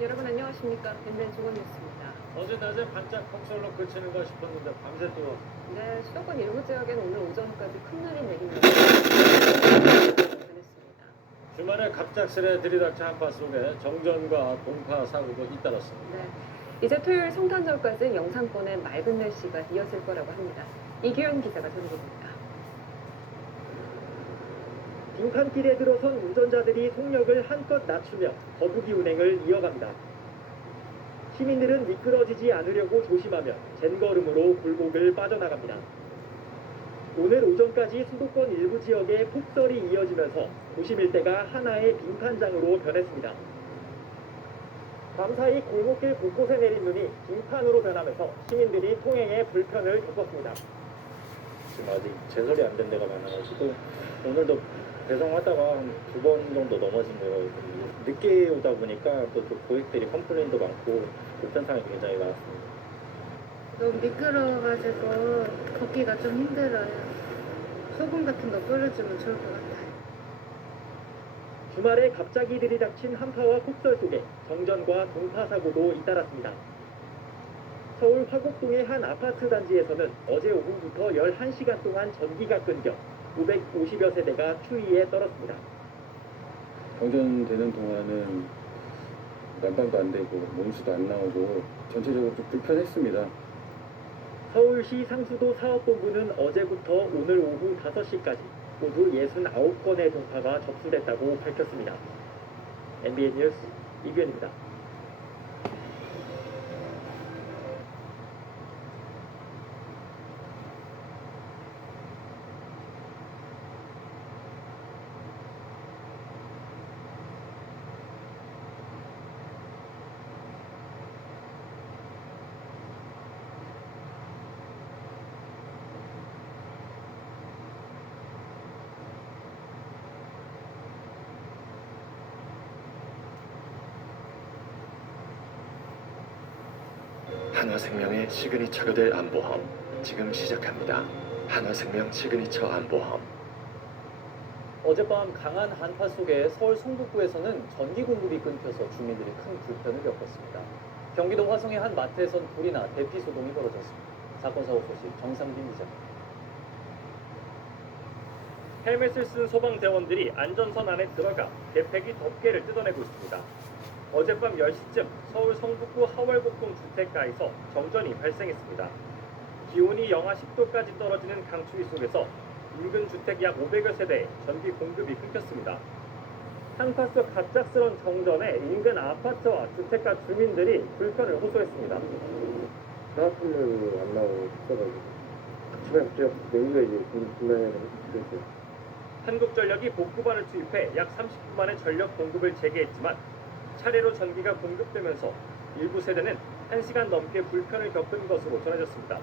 여러분 안녕하십니까? 벤벤 주원이었습니다. 어제 낮에 반짝 폭설로 그치는가 싶었는데 밤새 또 네, 수도권 일부 지역에는 오늘 오전까지 큰 눈이 내리면서 변했습니다. 주말에 갑작스레 들이닥친 한파 속에 정전과 동파 사고도 잇따랐습니다. 네, 이제 토요일 성탄절까지 영상권에 맑은 날씨가 이어질 거라고 합니다. 이규현 기자가 전해드립니다. 빙판길에 들어선 운전자들이 속력을 한껏 낮추며 거북이 운행을 이어갑니다. 시민들은 미끄러지지 않으려고 조심하며 젠걸음으로 굴곡을 빠져나갑니다. 오늘 오전까지 수도권 일부 지역에 폭설이 이어지면서 도심 일대가 하나의 빙판장으로 변했습니다. 밤사이 골목길 곳곳에 내린 눈이 빙판으로 변하면서 시민들이 통행에 불편을 겪었습니다. 지금 아직 제설이 안 된 데가 많아가지고 오늘도 배송하다가 한 2번 정도 넘어진 거예요. 늦게 오다 보니까 또 고객들이 컴플레인도 많고 불편함이 굉장히 많았습니다. 너무 미끄러워가지고 걷기가 좀 힘들어요. 소금 같은 거 뿌려주면 좋을 것 같아요. 주말에 갑자기 들이닥친 한파와 폭설 속에 정전과 동파 사고도 잇따랐습니다. 서울 화곡동의 한 아파트 단지에서는 어제 오후부터 11시간 동안 전기가 끊겨 550여 세대가 추위에 떨었습니다. 정전되는 동안은 난방도 안 되고 온수도 안 나오고 전체적으로 좀 불편했습니다. 서울시 상수도 사업본부는 어제부터 오늘 오후 5시까지 모두 69건의 동파가 접수됐다고 밝혔습니다. MBN 뉴스 이규현입니다. 한화생명의 시그니처가 될 안보험 지금 시작합니다. 한화생명 시그니처 안보험. 어젯밤 강한 한파 속에 서울 성북구에서는 전기 공급이 끊겨서 주민들이 큰 불편을 겪었습니다. 경기도 화성의 한 마트에선 불이 나 대피 소동이 벌어졌습니다. 사건 사고 소식 정상빈 기자입니다. 헬멧을 쓴 소방대원들이 안전선 안에 들어가 대패기 덮개를 뜯어내고 있습니다. 어젯밤 10시쯤 서울 성북구 하월곡동 주택가에서 정전이 발생했습니다. 기온이 영하 10도까지 떨어지는 강추위 속에서 인근 주택 약 500여 세대에 전기 공급이 끊겼습니다. 한파 속 갑작스런 정전에 인근 아파트와 주택가 주민들이 불편을 호소했습니다. 사업품을 안 나오고 있어가지고 집에 갑자기 냉기가 이제 분명히 그랬어요. 한국전력이 복구반을 투입해 약 30분 만에 전력 공급을 재개했지만 차례로 전기가 공급되면서 일부 세대는 1시간 넘게 불편을 겪은 것으로 전해졌습니다.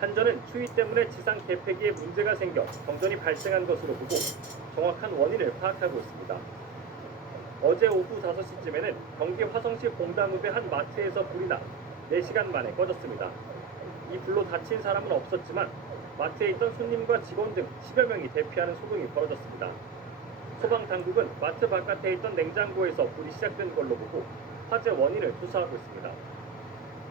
한전은 추위 때문에 지상 개폐기에 문제가 생겨 정전이 발생한 것으로 보고 정확한 원인을 파악하고 있습니다. 어제 오후 5시쯤에는 경기 화성시 봉담읍의 한 마트에서 불이 나 4시간 만에 꺼졌습니다. 이 불로 다친 사람은 없었지만 마트에 있던 손님과 직원 등 10여 명이 대피하는 소동이 벌어졌습니다. 소방당국은 마트 바깥에 있던 냉장고에서 불이 시작된 걸로 보고 화재 원인을 조사하고 있습니다.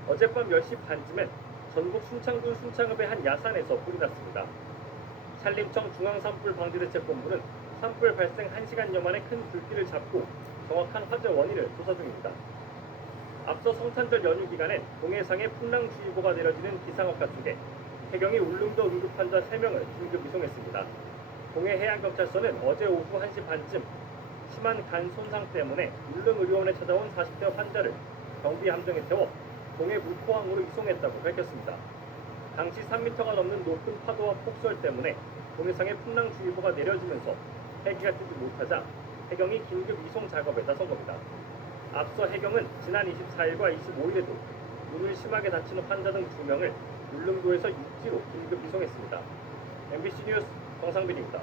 어젯밤 10시 반쯤엔 전북 순창군 순창읍의 한 야산에서 불이 났습니다. 산림청 중앙산불방지대책본부는 산불 발생 1시간여 만에 큰 불길을 잡고 정확한 화재 원인을 조사 중입니다. 앞서 성탄절 연휴 기간엔 동해상에 풍랑주의보가 내려지는 기상업가 쪽에 해경이 울릉도 응급 환자 3명을 긴급 이송했습니다. 동해해양경찰서는 어제 오후 1시 반쯤 심한 간 손상 때문에 울릉의료원에 찾아온 40대 환자를 경비 함정에 태워 동해 물포항으로 이송했다고 밝혔습니다. 당시 3m가 넘는 높은 파도와 폭설 때문에 동해상에 풍랑주의보가 내려지면서 헬기가 뜨지 못하자 해경이 긴급 이송 작업에 나선 겁니다. 앞서 해경은 지난 24일과 25일에도 눈을 심하게 다친 환자 등 2명을 울릉도에서 육지로 긴급 이송했습니다. MBC 뉴스 정상빈입니다.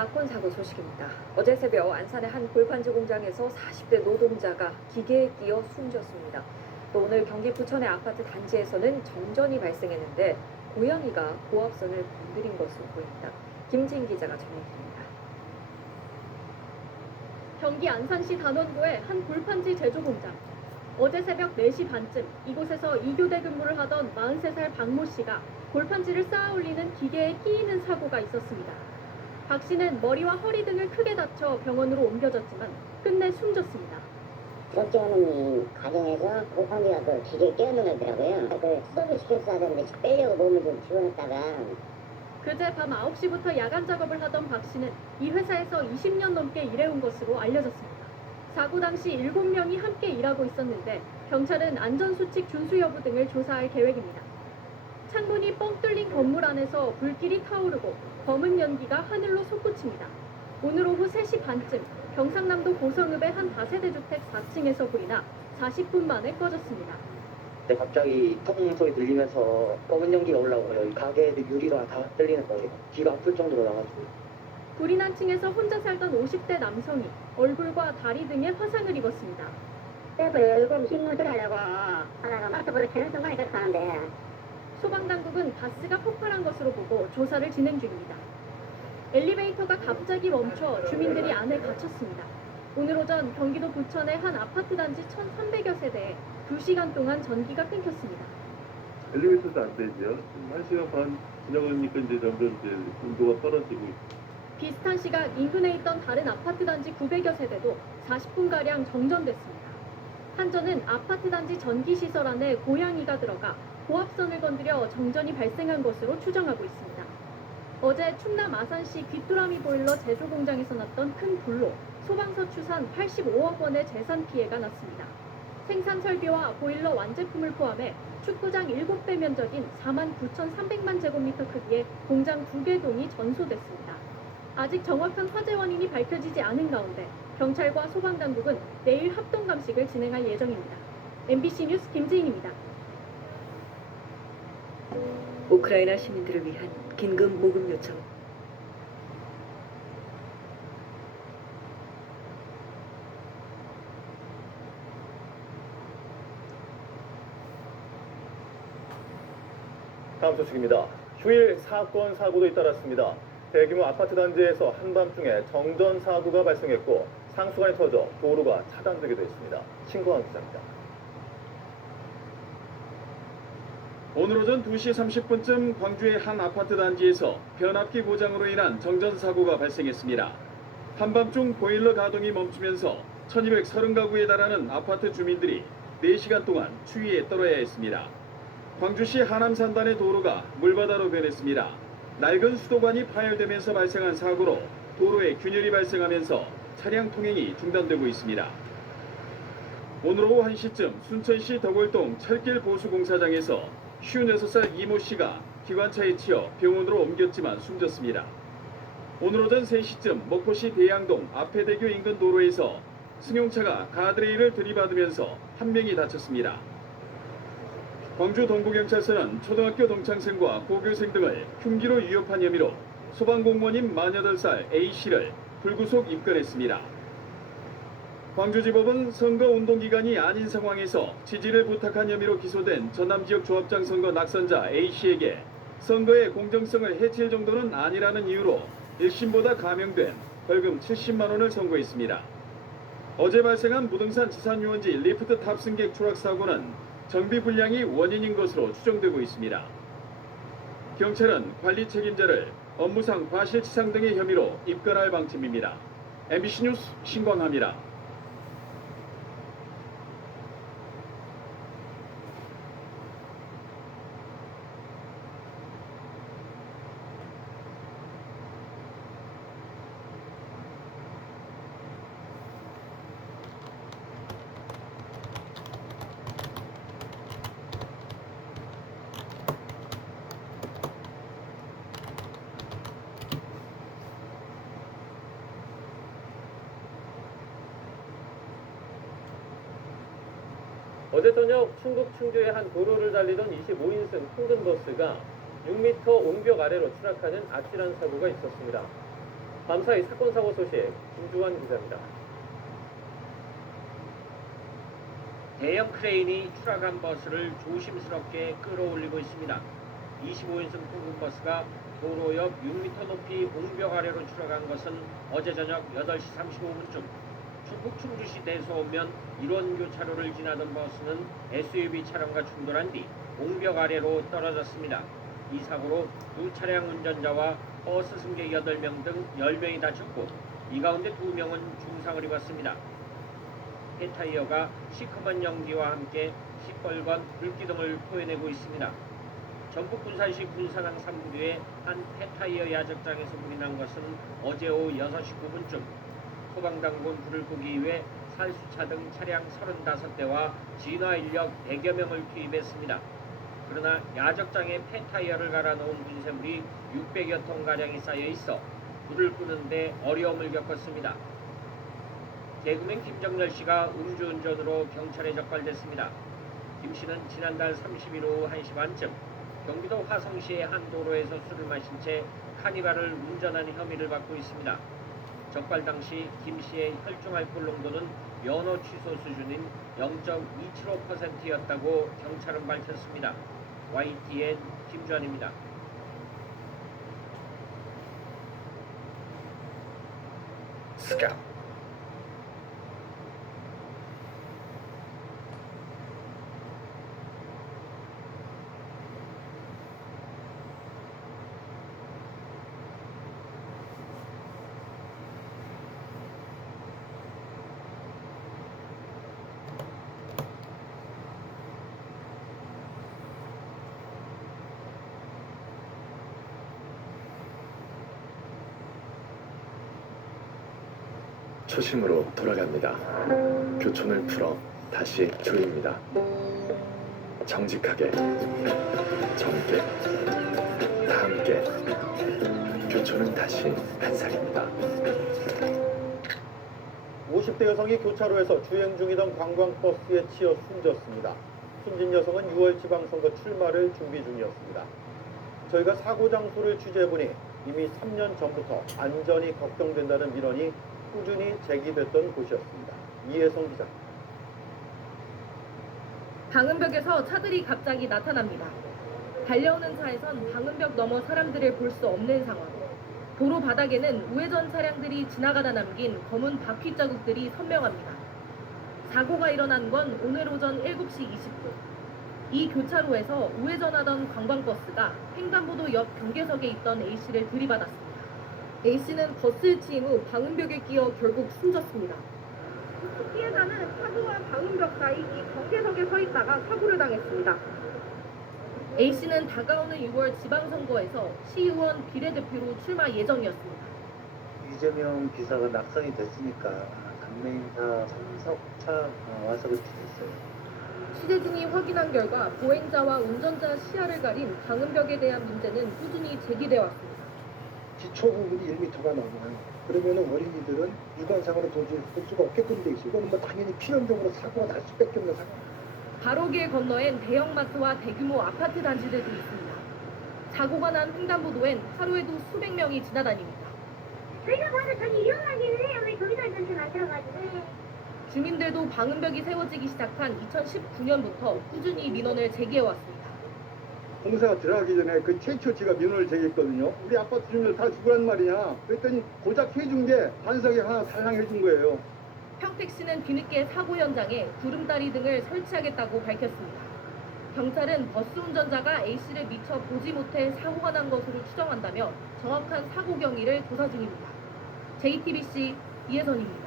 사건 사고 소식입니다. 어제 새벽 안산의 한 골판지 공장에서 40대 노동자가 기계에 끼어 숨졌습니다. 또 오늘 경기 부천의 아파트 단지에서는 정전이 발생했는데 고양이가 고압선을 건드린 것으로 보입니다. 김진 기자가 전해드립니다. 경기 안산시 단원구의 한 골판지 제조 공장. 어제 새벽 4시 반쯤 이곳에서 2교대 근무를 하던 43살 박모 씨가 골판지를 쌓아 올리는 기계에 끼이는 사고가 있었습니다. 박 씨는 머리와 허리 등을 크게 다쳐 병원으로 옮겨졌지만 끝내 숨졌습니다. 첫째 어머니 가정에서 골판지가 그 기계에 끼어는 거더라고요. 그 스톱을 시켰어야 되는데 빼려고 몸을 좀 집어넣다가 그제 밤 9시부터 야간 작업을 하던 박 씨는 이 회사에서 20년 넘게 일해온 것으로 알려졌습니다. 사고 당시 7명이 함께 일하고 있었는데 경찰은 안전수칙 준수 여부 등을 조사할 계획입니다. 창문이 뻥 뚫린 건물 안에서 불길이 타오르고 검은 연기가 하늘로 솟구칩니다. 오늘 오후 3시 반쯤 경상남도 고성읍의 한 다세대 주택 4층에서 불이 나 40분 만에 꺼졌습니다. 갑자기 통 소리 들리면서 검은 연기가 올라오고요. 가게 유리가 다 떨리는 거예요. 귀가 아플 정도로 나가지고. 불이 난 층에서 혼자 살던 50대 남성이 얼굴과 다리 등에 화상을 입었습니다. 얼굴 신문을 하려고 하다가 마트보다 켜는 순간에 그렇게 하는데 소방당국은 가스가 폭발한 것으로 보고 조사를 진행 중입니다. 엘리베이터가 갑자기 멈춰 주민들이 안에 갇혔습니다. 오늘 오전 경기도 부천의 한 아파트 단지 1,300여 세대에 2시간 동안 전기가 끊겼습니다. 엘리베이터도 안 되죠. 1시간 반 지나가니까 이제 점점 이제 온도가 떨어지고 있고. 비슷한 시각 인근에 있던 다른 아파트 단지 900여 세대도 40분가량 정전됐습니다. 한전은 아파트 단지 전기시설 안에 고양이가 들어가 고압선을 건드려 정전이 발생한 것으로 추정하고 있습니다. 어제 충남 아산시 귀뚜라미 보일러 제조 공장에서 났던 큰 불로 소방서 추산 85억 원의 재산 피해가 났습니다. 생산 설비와 보일러 완제품을 포함해 축구장 7배 면적인 49,300만 제곱미터 크기의 공장 2개 동이 전소됐습니다. 아직 정확한 화재 원인이 밝혀지지 않은 가운데 경찰과 소방당국은 내일 합동 감식을 진행할 예정입니다. MBC 뉴스 김지인입니다. 우크라이나 시민들을 위한 긴급 모금 요청. 다음 소식입니다. 휴일 사건 사고도 잇따랐습니다. 대규모 아파트 단지에서 한밤중에 정전 사고가 발생했고 상수관이 터져 도로가 차단되기도 했습니다. 신고한 기자입니다. 오늘 오전 2시 30분쯤 광주의 한 아파트 단지에서 변압기 고장으로 인한 정전 사고가 발생했습니다. 한밤중 보일러 가동이 멈추면서 1230가구에 달하는 아파트 주민들이 4시간 동안 추위에 떨어야 했습니다. 광주시 하남산단의 도로가 물바다로 변했습니다. 낡은 수도관이 파열되면서 발생한 사고로 도로에 균열이 발생하면서 차량 통행이 중단되고 있습니다. 오늘 오후 1시쯤 순천시 덕월동 철길 보수공사장에서 56살 이모 씨가 기관차에 치여 병원으로 옮겼지만 숨졌습니다. 오늘 오전 3시쯤 목포시 대양동 앞해대교 인근 도로에서 승용차가 가드레일을 들이받으면서 한 명이 다쳤습니다. 광주 동부경찰서는 초등학교 동창생과 고교생 등을 흉기로 위협한 혐의로 소방공무원인 48살 A씨를 불구속 입건했습니다. 광주지법은 선거운동기간이 아닌 상황에서 지지를 부탁한 혐의로 기소된 전남지역 조합장 선거 낙선자 A씨에게 선거의 공정성을 해칠 정도는 아니라는 이유로 1심보다 감형된 벌금 70만 원을 선고했습니다. 어제 발생한 무등산 지산유원지 리프트 탑승객 추락 사고는 정비 불량이 원인인 것으로 추정되고 있습니다. 경찰은 관리 책임자를 업무상 과실치상 등의 혐의로 입건할 방침입니다. MBC 뉴스 신광하입니다. 어제 저녁 충북 충주의 한 도로를 달리던 25인승 통근버스가 6m 옹벽 아래로 추락하는 아찔한 사고가 있었습니다. 밤사이 사건 사고 소식 김주환 기자입니다. 대형 크레인이 추락한 버스를 조심스럽게 끌어올리고 있습니다. 25인승 통근버스가 도로 옆 6m 높이 옹벽 아래로 추락한 것은 어제 저녁 8시 35분쯤 충북 충주시 대소면 일원교차로를 지나던 버스는 SUV 차량과 충돌한 뒤 옹벽 아래로 떨어졌습니다. 이 사고로 두 차량 운전자와 버스 승객 8명 등 10명이 다쳤고 이 가운데 2명은 중상을 입었습니다. 폐타이어가 시커먼 연기와 함께 시뻘건 불기둥을 토해내고 있습니다. 전북 군산시 군산항 3구리의 한 폐타이어 야적장에서 불이 난 것은 어제 오후 6시 9분쯤 소방당국은 불을 끄기 위해 살수차 등 차량 35대와 진화 인력 100여 명을 투입했습니다. 그러나 야적장에 폐타이어를 갈아놓은 분쇄물이 600여 톤가량이 쌓여 있어 불을 끄는데 어려움을 겪었습니다. 개그맨 김정렬 씨가 음주운전으로 경찰에 적발됐습니다. 김 씨는 지난달 30일 오후 1시 반쯤 경기도 화성시의 한 도로에서 술을 마신 채 카니발을 운전한 혐의를 받고 있습니다. 적발 당시 김 씨의 혈중 알코올 농도는 면허 취소 수준인 0.275%였다고 경찰은 밝혔습니다. YTN 김주환입니다. 스카 초심으로 돌아갑니다. 교촌을 풀어 다시 조입니다. 정직하게, 젊게, 다 함께 교촌은 다시 한 살입니다. 50대 여성이 교차로에서 주행 중이던 관광버스에 치여 숨졌습니다. 숨진 여성은 6월 지방선거 출마를 준비 중이었습니다. 저희가 사고 장소를 취재해보니 이미 3년 전부터 안전이 걱정된다는 민원이 꾸준히 제기됐던 곳이었습니다. 이혜성 기자. 방음벽에서 차들이 갑자기 나타납니다. 달려오는 차에선 방음벽 너머 사람들을 볼 수 없는 상황. 도로 바닥에는 우회전 차량들이 지나가다 남긴 검은 바퀴 자국들이 선명합니다. 사고가 일어난 건 오늘 오전 7시 20분. 이 교차로에서 우회전하던 관광버스가 횡단보도 옆 경계석에 있던 A씨를 들이받았습니다. A씨는 버스에 치인 후 방음벽에 끼어 결국 숨졌습니다. 피해자는 차주와 방음벽 사이 이 경계석에 서 있다가 사고를 당했습니다. A씨는 다가오는 6월 지방선거에서 시의원 비례대표로 출마 예정이었습니다. 이재명 비서가 낙선이 됐으니까 강매인사 참석차 와서 그렇게 됐어요. 취재진이 확인한 결과 보행자와 운전자 시야를 가린 방음벽에 대한 문제는 꾸준히 제기되어 왔습니다. 기초 부분이 1m가 넘어요. 그러면은 어린이들은 일반상으로 도저히 볼 수가 없게끔 돼 있어요. 이거는 뭐 당연히 필연적으로 사고가 날 수밖에 없는 상황. 바로길 건너엔 대형마트와 대규모 아파트 단지들도 있습니다. 사고가 난 횡단보도엔 하루에도 수백 명이 지나다닙니다. 저희가 봐도 저기 위험하기는 해요. 왜 거기다 이렇게 만들어가지고. 주민들도 방음벽이 세워지기 시작한 2019년부터 꾸준히 민원을 제기해왔습니다. 공사가 들어가기 전에 그 최초 제가 민원을 제기했거든요. 우리 아파트 주민들 다 죽으란 말이냐. 그랬더니 고작 해준 게 반석이 하나 달랑 해준 거예요. 평택시는 뒤늦게 사고 현장에 구름다리 등을 설치하겠다고 밝혔습니다. 경찰은 버스 운전자가 A씨를 미처 보지 못해 사고가 난 것으로 추정한다며 정확한 사고 경위를 조사 중입니다. JTBC 이혜선입니다.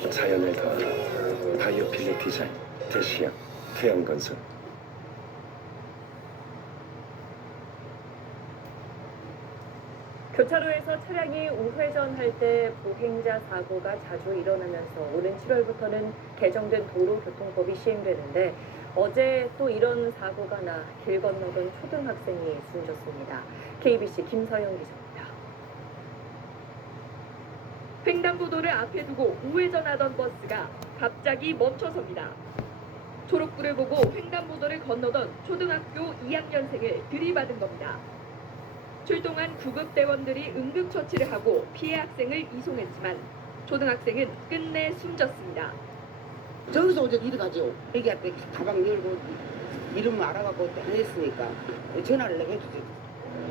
자연을 더하다. 바이오필리 디자인, 대시양, 태양건설. 교차로에서 차량이 우회전할 때 보행자 사고가 자주 일어나면서 오는 7월부터는 개정된 도로교통법이 시행되는데 어제 또 이런 사고가 나 길 건너던 초등학생이 숨졌습니다. KBC 김서영 기자입니다. 횡단보도를 앞에 두고 우회전하던 버스가 갑자기 멈춰섭니다. 초록불을 보고 횡단보도를 건너던 초등학교 2학년생을 들이받은 겁니다. 출동한 구급대원들이 응급처치를 하고 피해 학생을 이송했지만 초등학생은 끝내 숨졌습니다. 저기서 어제 이래가지고 애기한테 가방 열고 이름 알아갖고 안 했으니까 전화를 내가 해주지.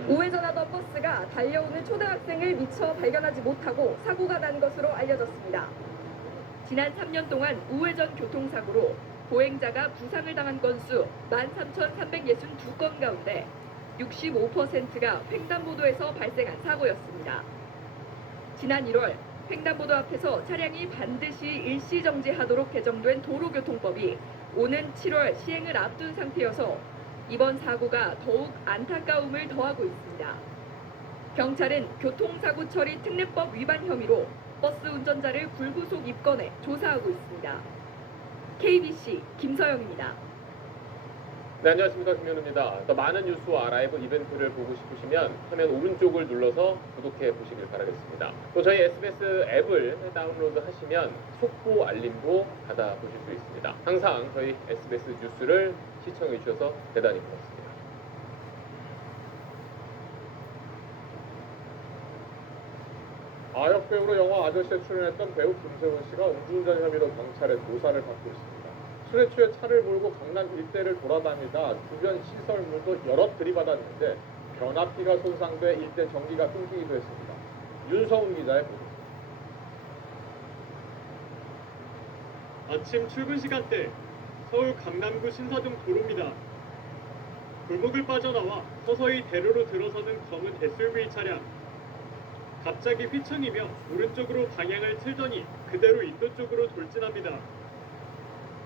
우회전하던 버스가 달려오는 초등학생을 미처 발견하지 못하고 사고가 난 것으로 알려졌습니다. 지난 3년 동안 우회전 교통사고로 보행자가 부상을 당한 건수 13,362건 가운데 65%가 횡단보도에서 발생한 사고였습니다. 지난 1월 횡단보도 앞에서 차량이 반드시 일시정지하도록 개정된 도로교통법이 오는 7월 시행을 앞둔 상태여서 이번 사고가 더욱 안타까움을 더하고 있습니다. 경찰은 교통사고 처리 특례법 위반 혐의로 버스 운전자를 불구속 입건해 조사하고 있습니다. KBC 김서영입니다. 네, 안녕하십니까. 김현우입니다. 더 많은 뉴스와 라이브 이벤트를 보고 싶으시면 화면 오른쪽을 눌러서 구독해 보시길 바라겠습니다. 또 저희 SBS 앱을 다운로드 하시면 속보 알림도 받아보실 수 있습니다. 항상 저희 SBS 뉴스를 시청해 주셔서 대단히 고맙습니다. 아역 배우로 영화 아저씨에 출연했던 배우 김세훈 씨가 음주운전 혐의로 경찰의 조사를 받고 있습니다. 술에 취해 차를 몰고 강남 일대를 돌아다니다 주변 시설물도 여러 들이받았는데 변압기가 손상돼 일대 전기가 끊기기도 했습니다. 윤서훈 기자의 보도. 아침 출근 시간대 서울 강남구 신사동 도로입니다. 골목을 빠져나와 서서히 대로로 들어서는 검은 SUV 차량. 갑자기 휘청이며 오른쪽으로 방향을 틀더니 그대로 인도 쪽으로 돌진합니다.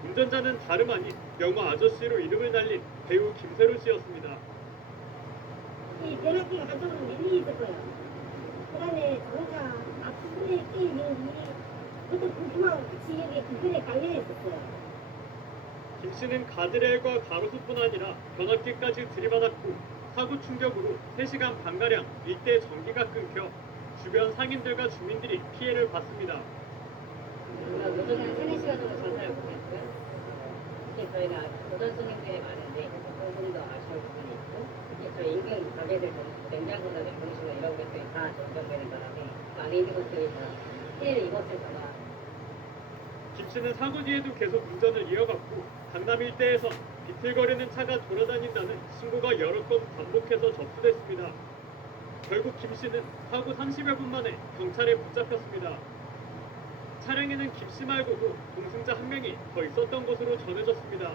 운전자는 다름 아닌 영화 아저씨로 이름을 날린 배우 김세로 씨였습니다. 이 변압기가 한쪽으로 밀리 있을 거예요. 그 다음에 자동차 앞부분에 끼인 그것도 부품하고 같이 여기 부분에 깔려 있었어요. 김 씨는 가드레일과 가로수뿐 아니라 변압기까지 들이받았고 사고 충격으로 3시간 반가량 일대 전기가 끊겨 주변 상인들과 주민들이 피해를 봤습니다. 오전 한 3-4시간 정도 전사를 보냈고요. 이제 저희가 오전 손님들이 많은데 그분도 아쉬운 부분이 있고 이제 저희 인근 가게들 냉장고나 냉동실이나 이런 것들이 다 전정되는 바람에 많은 것들이 다 피해를 입었을까봐. 김 씨는 사고 뒤에도 계속 운전을 이어갔고 강남 일대에서 비틀거리는 차가 돌아다닌다는 신고가 여러 건 반복해서 접수됐습니다. 결국 김 씨는 사고 30여 분 만에 경찰에 붙잡혔습니다. 차량에는 김 씨 말고도 동승자 한 명이 더 있었던 것으로 전해졌습니다.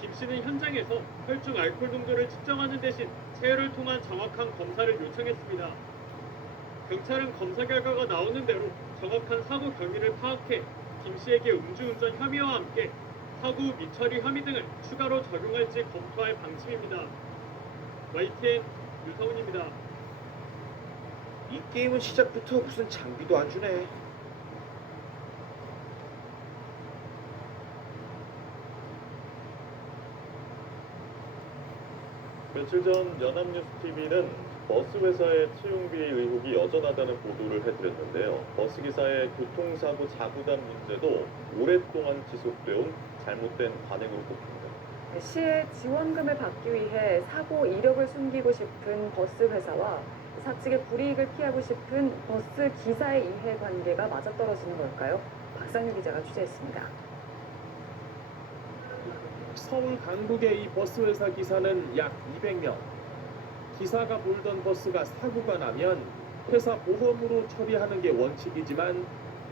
김 씨는 현장에서 혈중 알코올 농도를 측정하는 대신 체열을 통한 정확한 검사를 요청했습니다. 경찰은 검사 결과가 나오는 대로 정확한 사고 경위를 파악해 김 씨에게 음주운전 혐의와 함께 사고 후 미처리 혐의 등을 추가로 적용할지 검토할 방침입니다. YTN 유성훈입니다. 이 게임은 시작부터 무슨 장비도 안 주네. 며칠 전 연합뉴스TV는 버스 회사의 채용비 의혹이 여전하다는 보도를 해드렸는데요. 버스 기사의 교통사고 자부담 문제도 오랫동안 지속돼온 잘못된 관행으로 꼽힙니다. 시의 지원금을 받기 위해 사고 이력을 숨기고 싶은 버스 회사와 사측의 불이익을 피하고 싶은 버스 기사의 이해관계가 맞아떨어지는 걸까요? 박상유 기자가 취재했습니다. 서울 강북의 이 버스 회사 기사는 약 200명. 기사가 몰던 버스가 사고가 나면 회사 보험으로 처리하는 게 원칙이지만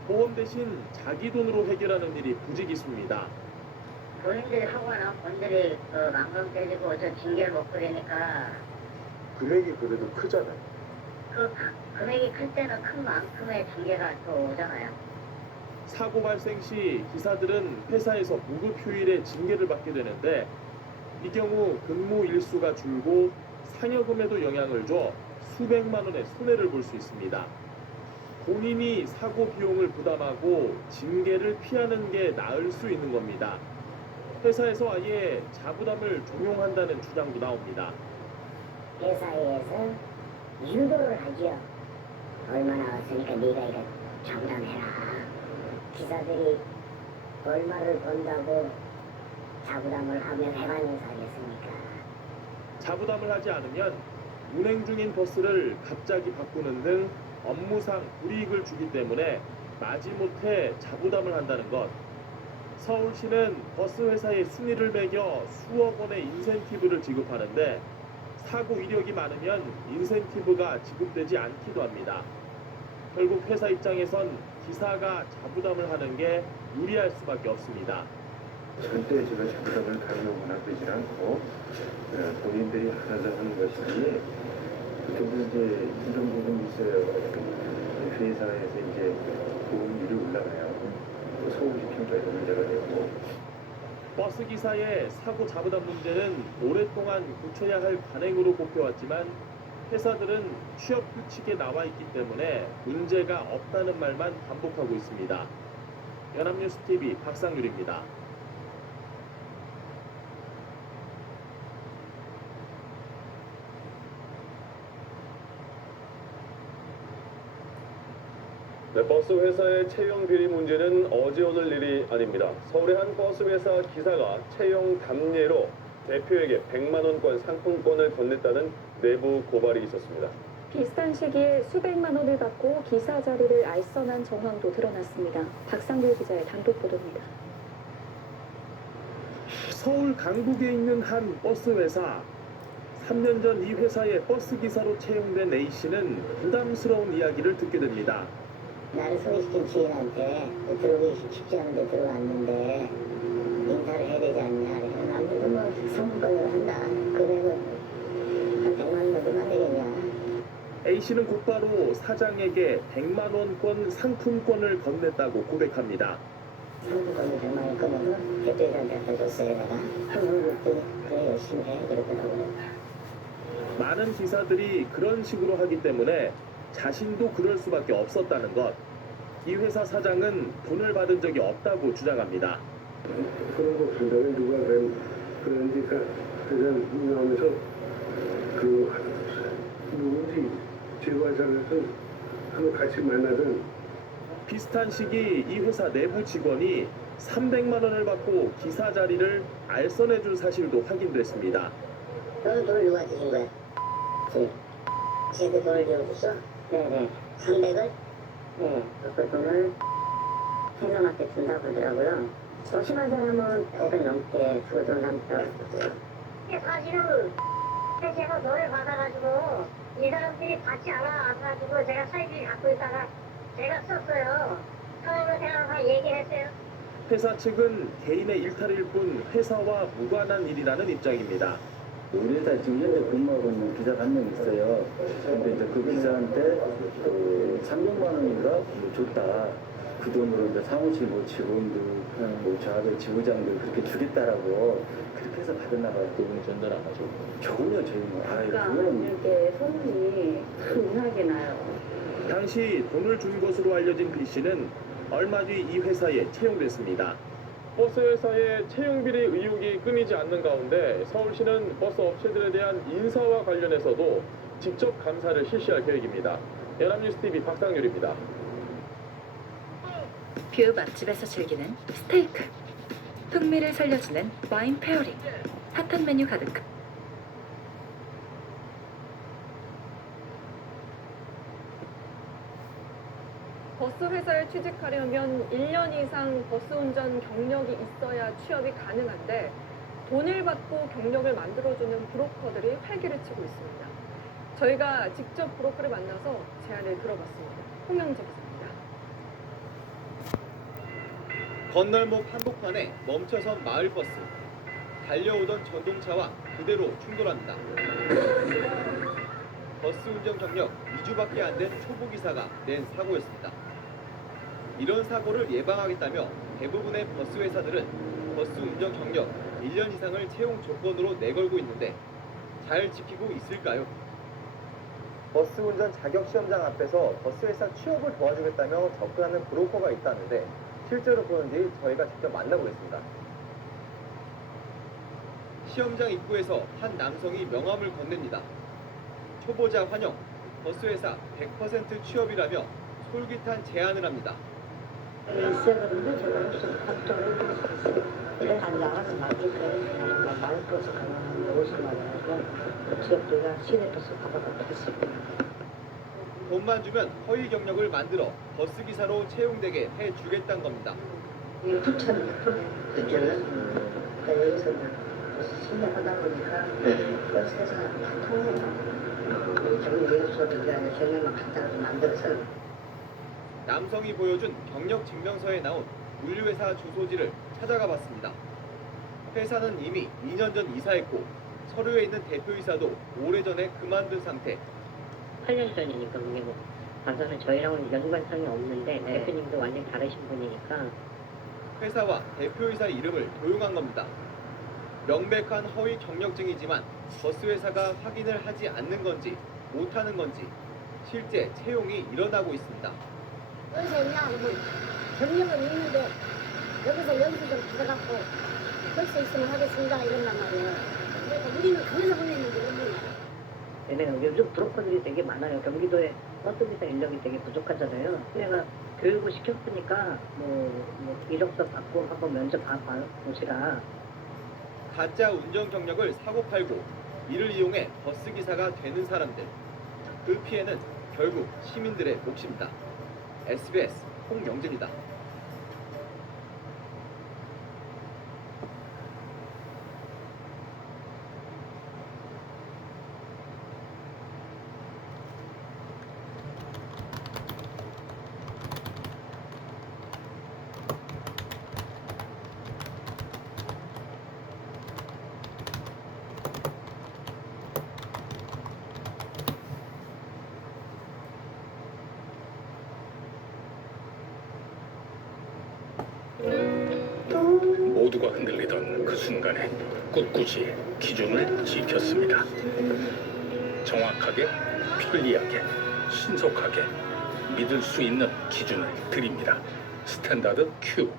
보험 대신 자기 돈으로 해결하는 일이 부지기수입니다. 본인들이 사고가 나면 본인들이 망금 깨지고 저 징계를 먹고 그러니까 금액이 그래도 크잖아요. 그 금액이 클 때는 큰 만큼의 징계가 또 오잖아요. 사고 발생 시 기사들은 회사에서 무급 휴일에 징계를 받게 되는데 이 경우 근무 일수가 줄고 상여금에도 영향을 줘 수백만 원의 손해를 볼 수 있습니다. 본인이 사고 비용을 부담하고 징계를 피하는 게 나을 수 있는 겁니다. 회사에서 아예 자부담을 종용한다는 주장도 나옵니다. 회사에서 유도를 하죠. 얼마나 왔으니까 네가 이거 자부담해라. 기사들이 얼마를 번다고 자부담을 하면 회관에서 하겠습니까? 자부담을 하지 않으면 운행 중인 버스를 갑자기 바꾸는 등 업무상 불이익을 주기 때문에 마지못해 자부담을 한다는 것. 서울시는 버스 회사에 순위를 매겨 수억 원의 인센티브를 지급하는데 사고 이력이 많으면 인센티브가 지급되지 않기도 합니다. 결국 회사 입장에선 기사가 자부담을 하는 게 유리할 수밖에 없습니다. 절대 제가 자부담을 강요하거나 그러지 않고 본인들이 알아서 하는 것이니 저도 이제 이런 부분이 있어요. 회사에서 이제 보험료이 올라가요. 또 서울시 평가에서 문제가 되고. 버스 기사의 사고 자부담 문제는 오랫동안 고쳐야 할 관행으로 꼽혀왔지만 회사들은 취업 규칙에 나와 있기 때문에 문제가 없다는 말만 반복하고 있습니다. 연합뉴스 TV 박상률입니다. 네, 버스 회사의 채용 비리 문제는 어제 오늘 일이 아닙니다. 서울의 한 버스 회사 기사가 채용 담례로 대표에게 100만 원권 상품권을 건넸다는 내부 고발이 있었습니다. 비슷한 시기에 수백만 원을 받고 기사 자리를 알선한 정황도 드러났습니다. 박상길 기자의 단독 보도입니다. 서울 강북에 있는 한 버스 회사. 3년 전 이 회사의 버스 기사로 채용된 A씨는 부담스러운 이야기를 듣게 됩니다. 나를 소개시킨 지인한테 들어오기 쉽지 않은데 들어왔는데 인사를 해야 되지 않냐. 그래서 남들도 뭐 상품권을 한다. 금액은 한 100만 원 정도만 되겠냐. A씨는 곧바로 사장에게 100만 원권 상품권을 건넸다고 고백합니다. 상품권을 100만 원 끊어서 대표이사한테 갖다 줬어요. 내가 한번 그랬더니 그래 열심히 해 그러더라고요. 많은 기사들이 그런 식으로 하기 때문에 자신도 그럴 수밖에 없었다는 것. 이 회사 사장은 돈을 받은 적이 없다고 주장합니다. 그런 거 판단을 누가 그런지 가장 유명하면서 그 누군지 제과장에서 한번 같이 만나던 비슷한 시기 이 회사 내부 직원이 300만 원을 받고 기사 자리를 알선해 준 사실도 확인됐습니다. 너 돈을 누가 주신 거야? 쟤한테 돈을 줘줬어? 네네. 300을? 네. 그 돈을 회사한테 준다고 그러더라고요. 조심한 사람은 500 넘게 주고 돈 남더라고요. 사실은 제가 돈을 받아가지고 이 사람들이 받지 않아가지고 제가 사이비 갖고 있다가 제가 썼어요. 처음에 제가 얘기를 했어요. 회사 측은 개인의 일탈일 뿐 회사와 무관한 일이라는 입장입니다. 우리 회사 지금 현재 근무하고 있는 기사가 한 명 있어요. 근데 이제 그 기사한테 300만 원인가 줬다. 그 돈으로 이제 사무실 뭐 직원들, 뭐 좌배 지부장들 그렇게 주겠다라고 그렇게 해서 받았나 봐요. 그분이 전달 안 하죠. 저걸요, 저희는. 그거는 이렇게 소문이 이상하게 나요. 당시 돈을 준 것으로 알려진 B 씨는 얼마 뒤 이 회사에 채용됐습니다. 버스 회사의 채용 비리 의혹이 끊이지 않는 가운데 서울시는 버스 업체들에 대한 인사와 관련해서도 직접 감사를 실시할 계획입니다. 연합뉴스 TV 박상률입니다. 뷰 맛집에서 즐기는 스테이크, 풍미를 살려주는 와인 페어링, 핫한 메뉴 가득. 버스 회사에 취직하려면 1년 이상 버스 운전 경력이 있어야 취업이 가능한데 돈을 받고 경력을 만들어주는 브로커들이 활기를 치고 있습니다. 저희가 직접 브로커를 만나서 제안을 들어봤습니다. 홍영재 기자입니다. 건널목 한복판에 멈춰선 마을버스. 달려오던 전동차와 그대로 충돌합니다. 버스 운전 경력 2주밖에 안 된 초보기사가 낸 사고였습니다. 이런 사고를 예방하겠다며 대부분의 버스 회사들은 버스 운전 경력 1년 이상을 채용 조건으로 내걸고 있는데 잘 지키고 있을까요? 버스 운전 자격 시험장 앞에서 버스 회사 취업을 도와주겠다며 접근하는 브로커가 있다는데 실제로 그런지 저희가 직접 만나보겠습니다. 시험장 입구에서 한 남성이 명함을 건넵니다. 초보자 환영, 버스 회사 100% 취업이라며 솔깃한 제안을 합니다. 있어가지고 제가 무슨 faktor을 했었어요. 내가 안 나가서 말니까 말버스 가면 50만 원이고 취업비가 시내버스 가봐가 했습니다. 돈만 주면 허위 경력을 만들어 버스 기사로 채용되게 해주겠다는 겁니다. 이게 부천이에요. 그때는 여기서 신뢰하다 보니까 버스 회사가 다 통해요. 경력소득이라는 경력만 갖다가 만들어서 남성이 보여준 경력 증명서에 나온 물류회사 주소지를 찾아가 봤습니다. 회사는 이미 2년 전 이사했고 서류에 있는 대표이사도 오래전에 그만둔 상태. 8년 전이니까 그게 뭐 봐서는 저희랑은 연관성이 없는데 대표님도 완전히 다르신 분이니까 회사와 대표이사 이름을 도용한 겁니다. 명백한 허위 경력증이지만 버스 회사가 확인을 하지 않는 건지 못하는 건지 실제 채용이 일어나고 있습니다. 여기서 그냥 뭐 경력은 있는데 여기서 좀 들어갖고 할 수 있으면 하겠습니다 이런단 말이에요. 그러니까 우리는 그래서 보냈는데 얘네가 요즘 브로커들이 되게 많아요. 경기도에 버스기사 인력이 되게 부족하잖아요. 내가 교육을 시켰으니까 뭐 이력서 받고 한번 면접 보시라. 가짜 운전 경력을 사고 팔고 이를 이용해 버스 기사가 되는 사람들. 그 피해는 결국 시민들의 몫입니다. SBS 홍영재입니다. 모두가 흔들리던 그 순간에 꿋꿋이 기준을 지켰습니다. 정확하게, 편리하게, 신속하게 믿을 수 있는 기준을 드립니다. 스탠다드 Q.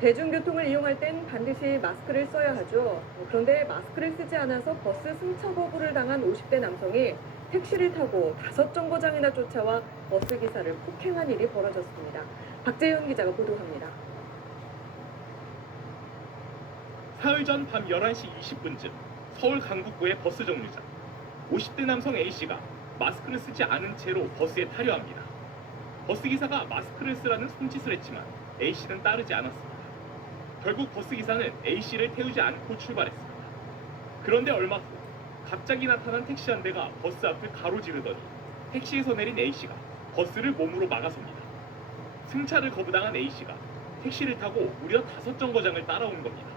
대중교통을 이용할 땐 반드시 마스크를 써야 하죠. 그런데 마스크를 쓰지 않아서 버스 승차 거부를 당한 50대 남성이 택시를 타고 5정거장이나 쫓아와 버스 기사를 폭행한 일이 벌어졌습니다. 박재현 기자가 보도합니다. 사흘 전 밤 11시 20분쯤 서울 강북구의 버스 정류장. 50대 남성 A씨가 마스크를 쓰지 않은 채로 버스에 타려 합니다. 버스기사가 마스크를 쓰라는 손짓을 했지만 A씨는 따르지 않았습니다. 결국 버스기사는 A씨를 태우지 않고 출발했습니다. 그런데 얼마 후 갑자기 나타난 택시 한 대가 버스 앞을 가로지르더니 택시에서 내린 A씨가 버스를 몸으로 막아섭니다. 승차를 거부당한 A씨가 택시를 타고 무려 5정거장을 따라온 겁니다.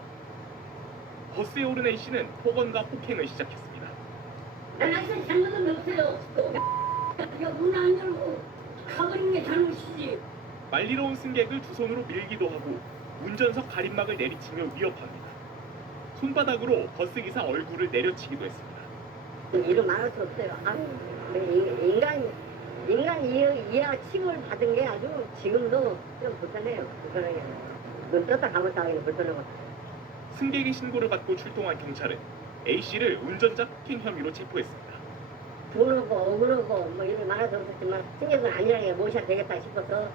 버스에 오른 A씨는 폭언과 폭행을 시작했습니다. 난 아직 잘못은 없어요. 문 안 열고 가버린 게 잘못이지. 말리러 온 승객을 두 손으로 밀기도 하고 운전석 가림막을 내리치며 위협합니다. 손바닥으로 버스기사 얼굴을 내려치기도 했습니다. 이름 말할 수 없어요. 인간 이하 취급을 받은 게 아주 지금도 좀 불편해요. 불편하게. 눈 떴다 감았다 하기는 불편하고. 승객의 신고를 받고 출동한 경찰은 A씨를 운전자 폭행 혐의로 체포했습니다. 분하고 억울하고 뭐 이런 말할 수 없었지만 승객은 아니라니까 모셔야 되겠다 싶어서.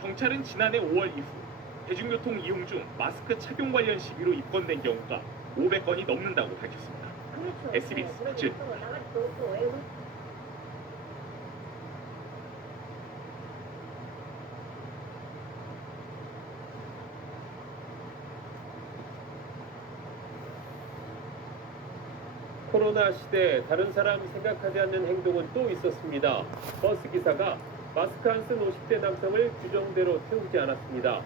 경찰은 지난해 5월 이후 대중교통 이용 중 마스크 착용 관련 시비로 입건된 경우가 500건이 넘는다고 밝혔습니다. SBS 박준. 코로나 시대에 다른 사람 생각하지 않는 행동은 또 있었습니다. 버스 기사가 마스크 안 쓴 50대 남성을 규정대로 태우지 않았습니다.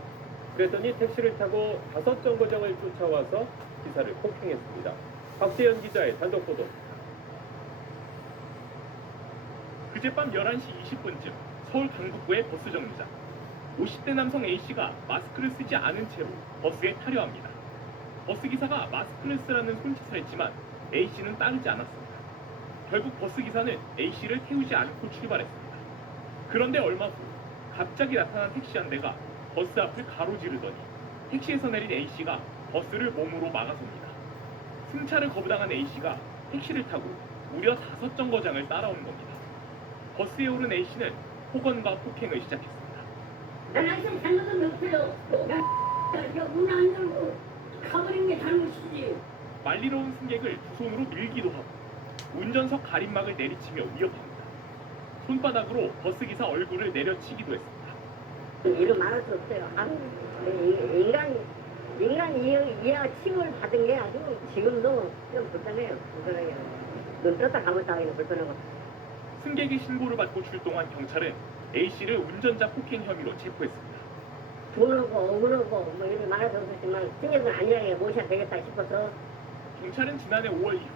그랬더니 택시를 타고 5정거장을 쫓아와서 기사를 폭행했습니다. 박재현 기자의 단독 보도. 그제밤 11시 20분쯤 서울 강북구의 버스 정류장. 50대 남성 A씨가 마스크를 쓰지 않은 채로 버스에 타려합니다. 버스기사가 마스크를 쓰라는 손짓을 했지만 A씨는 따르지 않았습니다. 결국 버스기사는 A씨를 태우지 않고 출발했습니다. 그런데 얼마 후 갑자기 나타난 택시 한 대가 버스 앞을 가로지르더니 택시에서 내린 A씨가 버스를 몸으로 막아섭니다. 승차를 거부당한 A씨가 택시를 타고 무려 5정거장을 따라온 겁니다. 버스에 오른 A씨는 폭언과 폭행을 시작했습니다. 난 아직 잘못은 없어요. 문안 열고 가버린 게 잘못이지. 말리러 온 승객을 두 손으로 밀기도 하고 운전석 가림막을 내리치며 위협합니다. 손바닥으로 버스기사 얼굴을 내려치기도 했습니다. 이름 말할 수 없어요. 인간이 이해가 칭을 받은 게 아주 지금도 좀 불편해요. 눈 떴다 감았다 하기는 불편하고. 승객의 신고를 받고 출동한 경찰은 A씨를 운전자 폭행 혐의로 체포했습니다. 분하고 억울하고 뭐 이런 말할 수 없었지만 승객은 안일하게 모셔야 되겠다 싶어서. 경찰은 지난해 5월 이후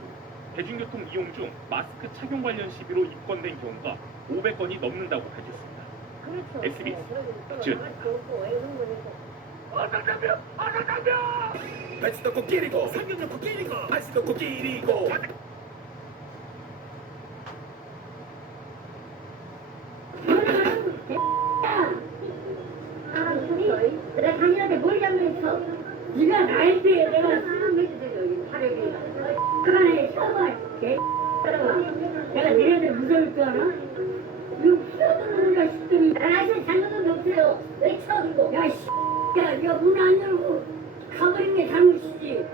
대중교통 이용 중 마스크 착용 관련 시비로 입건된 경우가 500건이 넘는다고 밝혔습니다. 그렇죠. SBS 박지훈입니다. 맛있고 끼리고 삼겹 넣고 끼리고 맛있고 끼리고. 내가 당신한테 뭘 잘못했어? 네가 나한테 내가 사력이 그만해 셔봐 내가 니네들 무서울 줄 알아? 이거 풀어주는 자식들이 난 아직 잘못은 없어요. 왜 쳐들고 야 씨, 야 이거 문 안 열고 가버린 게 잘못이지.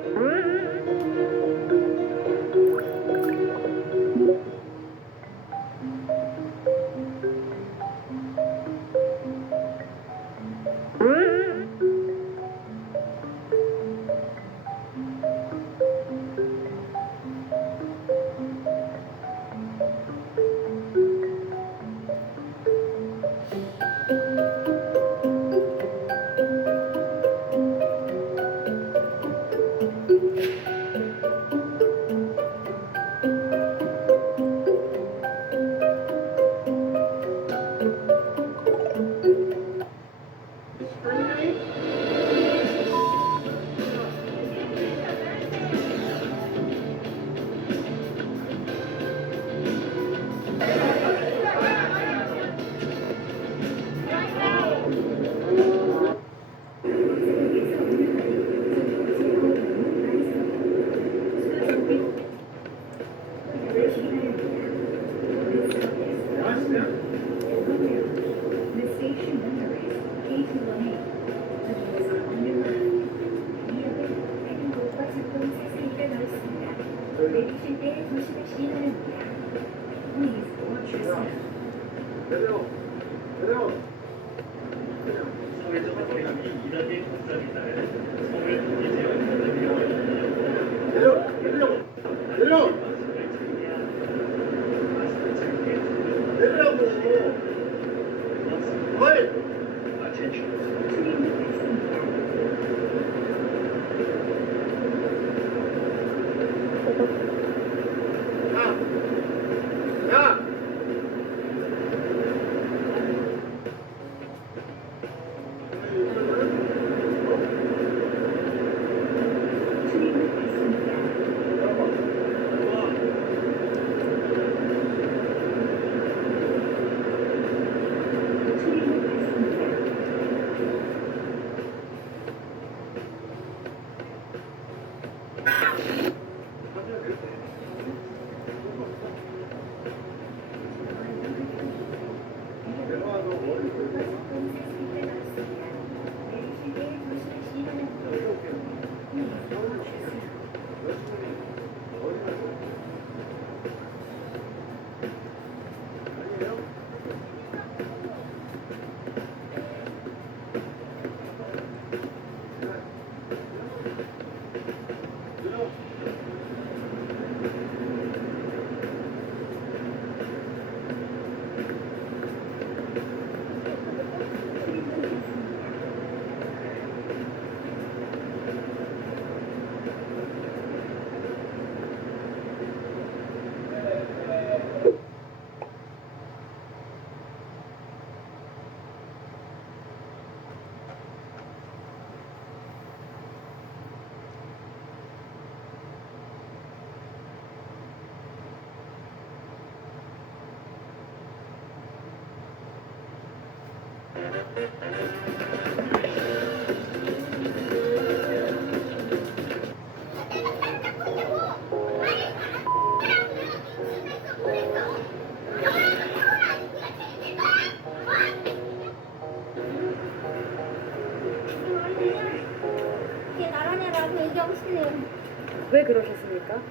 왜 그러셨습니까?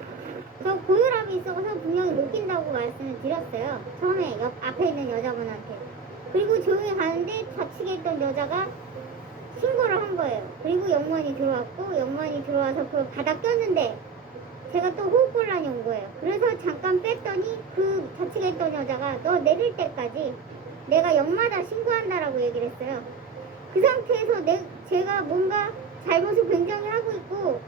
저 고혈압이 있어서 분명히 못 낀다고 말씀을 드렸어요. 처음에 앞에 있는 여자분한테. 그리고 조용히 가는데 좌측에 있던 여자가 신고를 한 거예요. 그리고 영무원이 들어왔고 영무원이 들어와서 그걸 바닥 꼈는데 제가 또 호흡곤란이 온 거예요. 그래서 잠깐 뺐더니 그 좌측에 있던 여자가 너 내릴 때까지 내가 역마다 신고한다라고 얘기를 했어요. 그 상태에서 제가 뭔가 잘못을 굉장히 하고 있고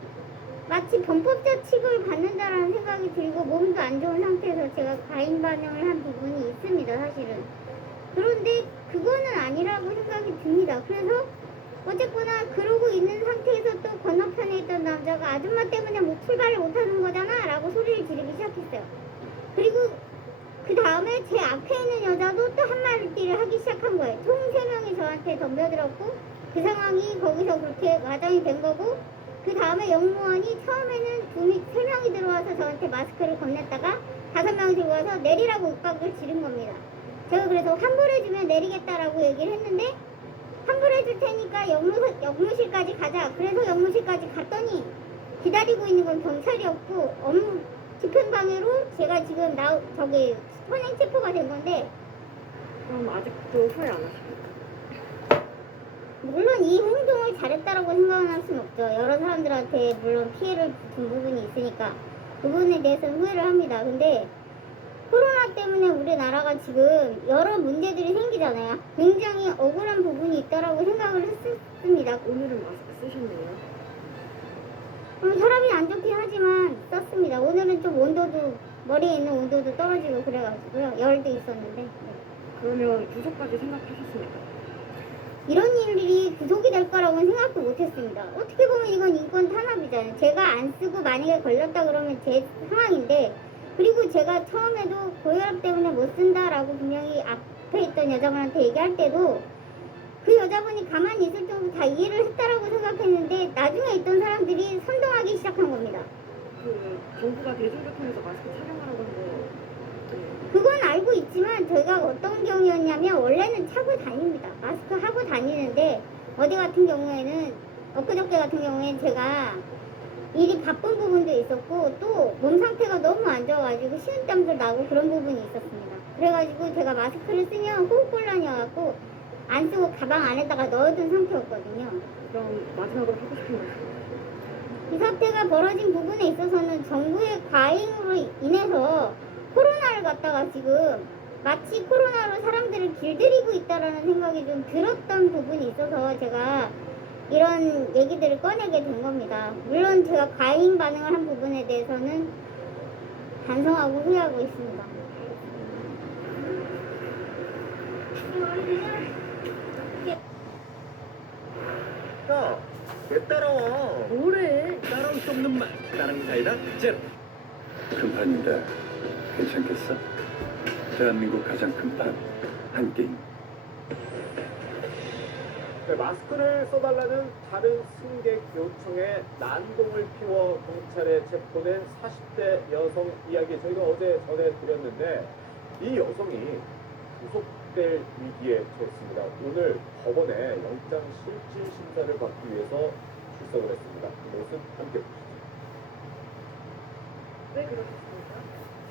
마치 범법자 취급을 받는다라는 생각이 들고 몸도 안 좋은 상태에서 제가 과잉 반응을 한 부분이 있습니다, 사실은. 그런데 그거는 아니라고 생각이 듭니다. 그래서 어쨌거나 그러고 있는 상태에서 또 건너편에 있던 남자가 아줌마 때문에 뭐 출발을 못하는 거잖아 라고 소리를 지르기 시작했어요. 그리고 그 다음에 제 앞에 있는 여자도 또 한마디를 하기 시작한 거예요. 총 3명이 저한테 덤벼들었고 그 상황이 거기서 그렇게 과정이 된 거고 그 다음에 영무원이 처음에는 3명이 들어와서 저한테 마스크를 건넸다가 5명이 들어와서 내리라고 윽박을 지른 겁니다. 제가 그래서 환불해주면 내리겠다라고 얘기를 했는데 환불해줄 테니까 영무실까지 가자. 그래서 영무실까지 갔더니 기다리고 있는 건 경찰이었고 업무 집행방해로 제가 지금 저기 현행 체포가 된 건데 그럼 아직도 후회 안 하십니까? 물론 이 행동을 잘했다라고 생각은 할 수는 없죠. 여러 사람들한테 물론 피해를 준 부분이 있으니까 그 부분에 대해서는 후회를 합니다. 근데 코로나 때문에 우리나라가 지금 여러 문제들이 생기잖아요. 굉장히 억울한 부분이 있다라고 생각을 했습니다. 오늘은 마스크 쓰셨네요. 혈압이 안 좋긴 하지만 썼습니다. 오늘은 좀 온도도 머리에 있는 온도도 떨어지고 그래가지고요. 열도 있었는데. 그러면 구속까지 생각하셨습니까? 이런 일이 구속이 될 거라고는 생각도 못했습니다. 어떻게 보면 이건 인권 탄압이잖아요. 제가 안 쓰고 만약에 걸렸다 그러면 제 상황인데 그리고 제가 처음에도 고혈압 때문에 못 쓴다라고 분명히 앞에 있던 여자분한테 얘기할 때도 그 여자분이 가만히 있을 정도 다 이해를 했다라고 생각했는데 나중에 있던 사람들이 선동하기 시작한 겁니다. 그 정부가 대중교통에서 마스크 착용하라고 한 거. 그건 알고 있지만 제가 어떤 경우였냐면 원래는 차고 다닙니다. 마스크 하고 다니는데 어제 같은 경우에는 엊그저께 같은 경우에는 제가 일이 바쁜 부분도 있었고 또 몸 상태가 너무 안 좋아가지고 식은땀도 나고 그런 부분이 있었습니다. 그래가지고 제가 마스크를 쓰면 호흡곤란이어갖고 안 쓰고 가방 안에다가 넣어둔 상태였거든요. 그럼 마지막으로 하고 싶은 말씀. 이 사태가 벌어진 부분에 있어서는 정부의 과잉으로 인해서 코로나를 갖다가 지금 마치 코로나로 사람들을 길들이고 있다라는 생각이 좀 들었던 부분이 있어서 제가 이런 얘기들을 꺼내게 된 겁니다. 물론 제가 과잉 반응을 한 부분에 대해서는 반성하고 후회하고 있습니다. 야, 왜 따라와? 뭐래? 따라올 수 없는 말. 따라하는 사이다 제로. 금판입니다. 괜찮겠어? 대한민국 가장 큰 판, 한 게임. 네, 마스크를 써달라는 다른 승객 요청에 난동을 피워 경찰에 체포된 40대 여성 이야기 저희가 어제 전해드렸는데 이 여성이 구속될 위기에 처했습니다. 오늘 법원에 영장 실질 심사를 받기 위해서 출석을 했습니다. 그 모습 함께 보시죠. 왜 그러셨습니까?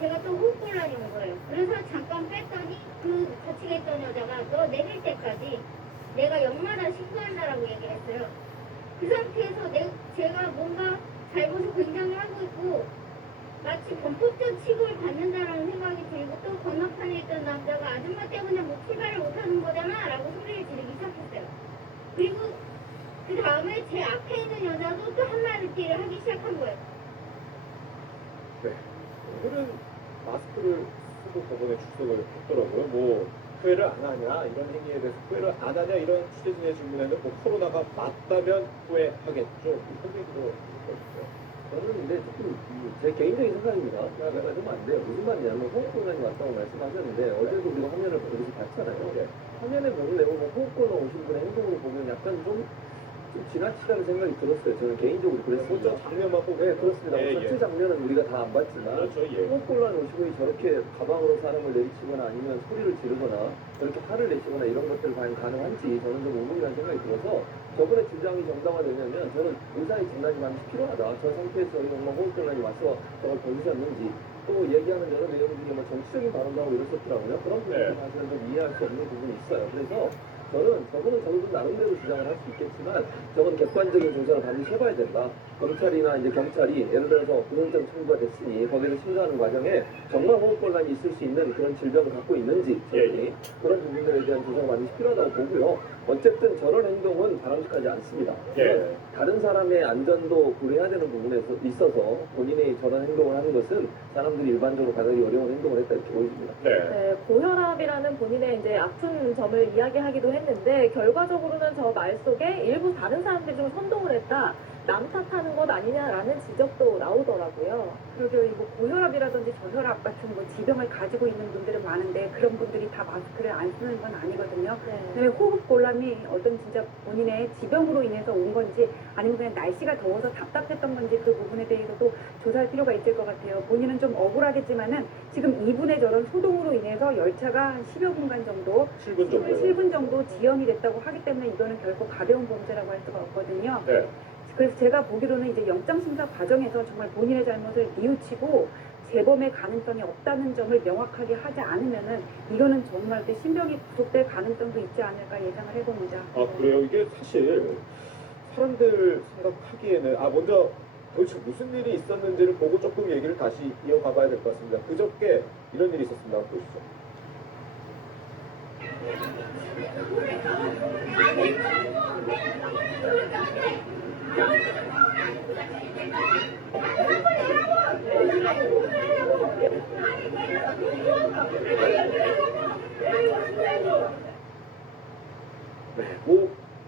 제가 또 호흡곤란이 온 거예요. 그래서 잠깐 뺐더니 그 좌측에 있던 여자가 너 내릴 때까지 내가 역마다 신고한다라고 얘기를 했어요. 그 상태에서 제가 뭔가 잘못을 굉장히 하고 있고 마치 범법적 취급을 받는다라는 생각이 들고 또 건너편에 있던 남자가 아줌마 때문에 뭐 출발을 못하는 거잖아 라고 소리를 지르기 시작했어요. 그리고 그 다음에 제 앞에 있는 여자도 또 한마디를 하기 시작한 거예요. 네, 오늘은 마스크를 쓰고 법원에 출석을 했더라고요. 뭐 후회를 안 하냐 이런 행위에 대해서 후회를 안 하냐 이런 취재진의 질문에는 뭐 코로나가 맞다면 후회하겠죠. 이 얘기도 있거든요. 저는 근데 조금 제 개인적인 생각입니다. 그러니까 좀 안 돼요. 무슨 말이냐면 호흡곤란이 왔다고 말씀하셨는데 어제도 우리가 화면을 여기서 봤잖아요. 화면에 보면 내고 호흡곤란 오신 분의 행동을 보면 약간 좀 지나치다는 생각이 들었어요. 저는 개인적으로 그랬습니다. 장면만 보고. 네, 그렇습니다. 전체 장면은 우리가 다 안 봤지만 그렇죠, 예. 호흡곤란 오신 분이 저렇게 가방으로 사람을 내리치거나 아니면 소리를 지르거나 저렇게 화를 내시거나 이런 것들 과연 가능한지 저는 좀 의문이라는 생각이 들어서 저번에 주장이 정당화되냐면 저는 의사의 진단이 반드시 필요하다. 저 상태에서 정말 호흡곤란이 와서 저걸 보셨는지 또 얘기하는 여러 내용 중에 뭐 정치적인 발언도 하고 이랬었더라고요. 그런 부분에 사실은 좀 이해할 수 없는 부분이 있어요. 그래서 저는 나름대로 주장을 할 수 있겠지만 저건 객관적인 조사를 반드시 해봐야 된다. 검찰이나 이제 경찰이 예를 들어서 구속장 청구가 됐으니 거기서 심사하는 과정에 정말 호흡곤란이 있을 수 있는 그런 질병을 갖고 있는지 그런 부분들에 대한 조사가 반드시 필요하다고 보고요. 어쨌든 저런 행동은 바람직하지 않습니다. 다른 사람의 안전도 고려해야 되는 부분에 있어서 본인이 저런 행동을 하는 것은 사람들이 일반적으로 가장이 어려운 행동을 했다 이렇게 보입니다. 네, 고혈압이라는 본인의 이제 아픈 점을 이야기하기도 했는데 결과적으로는 저 말 속에 일부 다른 사람들이 좀 선동을 했다. 남 탓하는 것 아니냐라는 지적도 나오더라고요. 그리고 뭐 고혈압이라든지 저혈압 같은 뭐 지병을 가지고 있는 분들은 많은데 그런 분들이 다 마스크를 안 쓰는 건 아니거든요. 그다음에 호흡곤란이 어떤 진짜 본인의 지병으로 인해서 온 건지 아니면 그냥 날씨가 더워서 답답했던 건지 그 부분에 대해서도 조사할 필요가 있을 것 같아요. 본인은 좀 억울하겠지만은 지금 이분의 저런 소동으로 인해서 열차가 한 10여 분간 정도 7분 정도 지연이 됐다고 하기 때문에 이거는 결코 가벼운 범죄라고 할 수가 없거든요. 그래서 제가 보기로는 이제 영장심사 과정에서 정말 본인의 잘못을 뉘우치고 재범의 가능성이 없다는 점을 명확하게 하지 않으면은 이거는 정말 신병이 구속될 가능성도 있지 않을까 예상을 해봅니다. 아 그래요? 이게 사실 사람들 생각하기에는 먼저 도대체 무슨 일이 있었는지를 보고 조금 얘기를 다시 이어가 봐야 될 것 같습니다. 그저께 이런 일이 있었습니다. 한번 보시죠.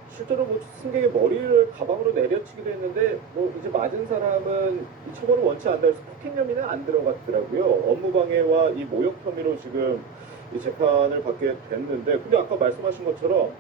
실제로 승객의 머리를 가방으로 내려치기도 했는데 이제 맞은 사람은 이 처벌을 원치 않다 해서 폭행 혐의는 안 들어갔더라고요. 업무방해와 이 모욕 혐의로 지금 이 재판을 받게 됐는데 근데 아까 말씀하신 것처럼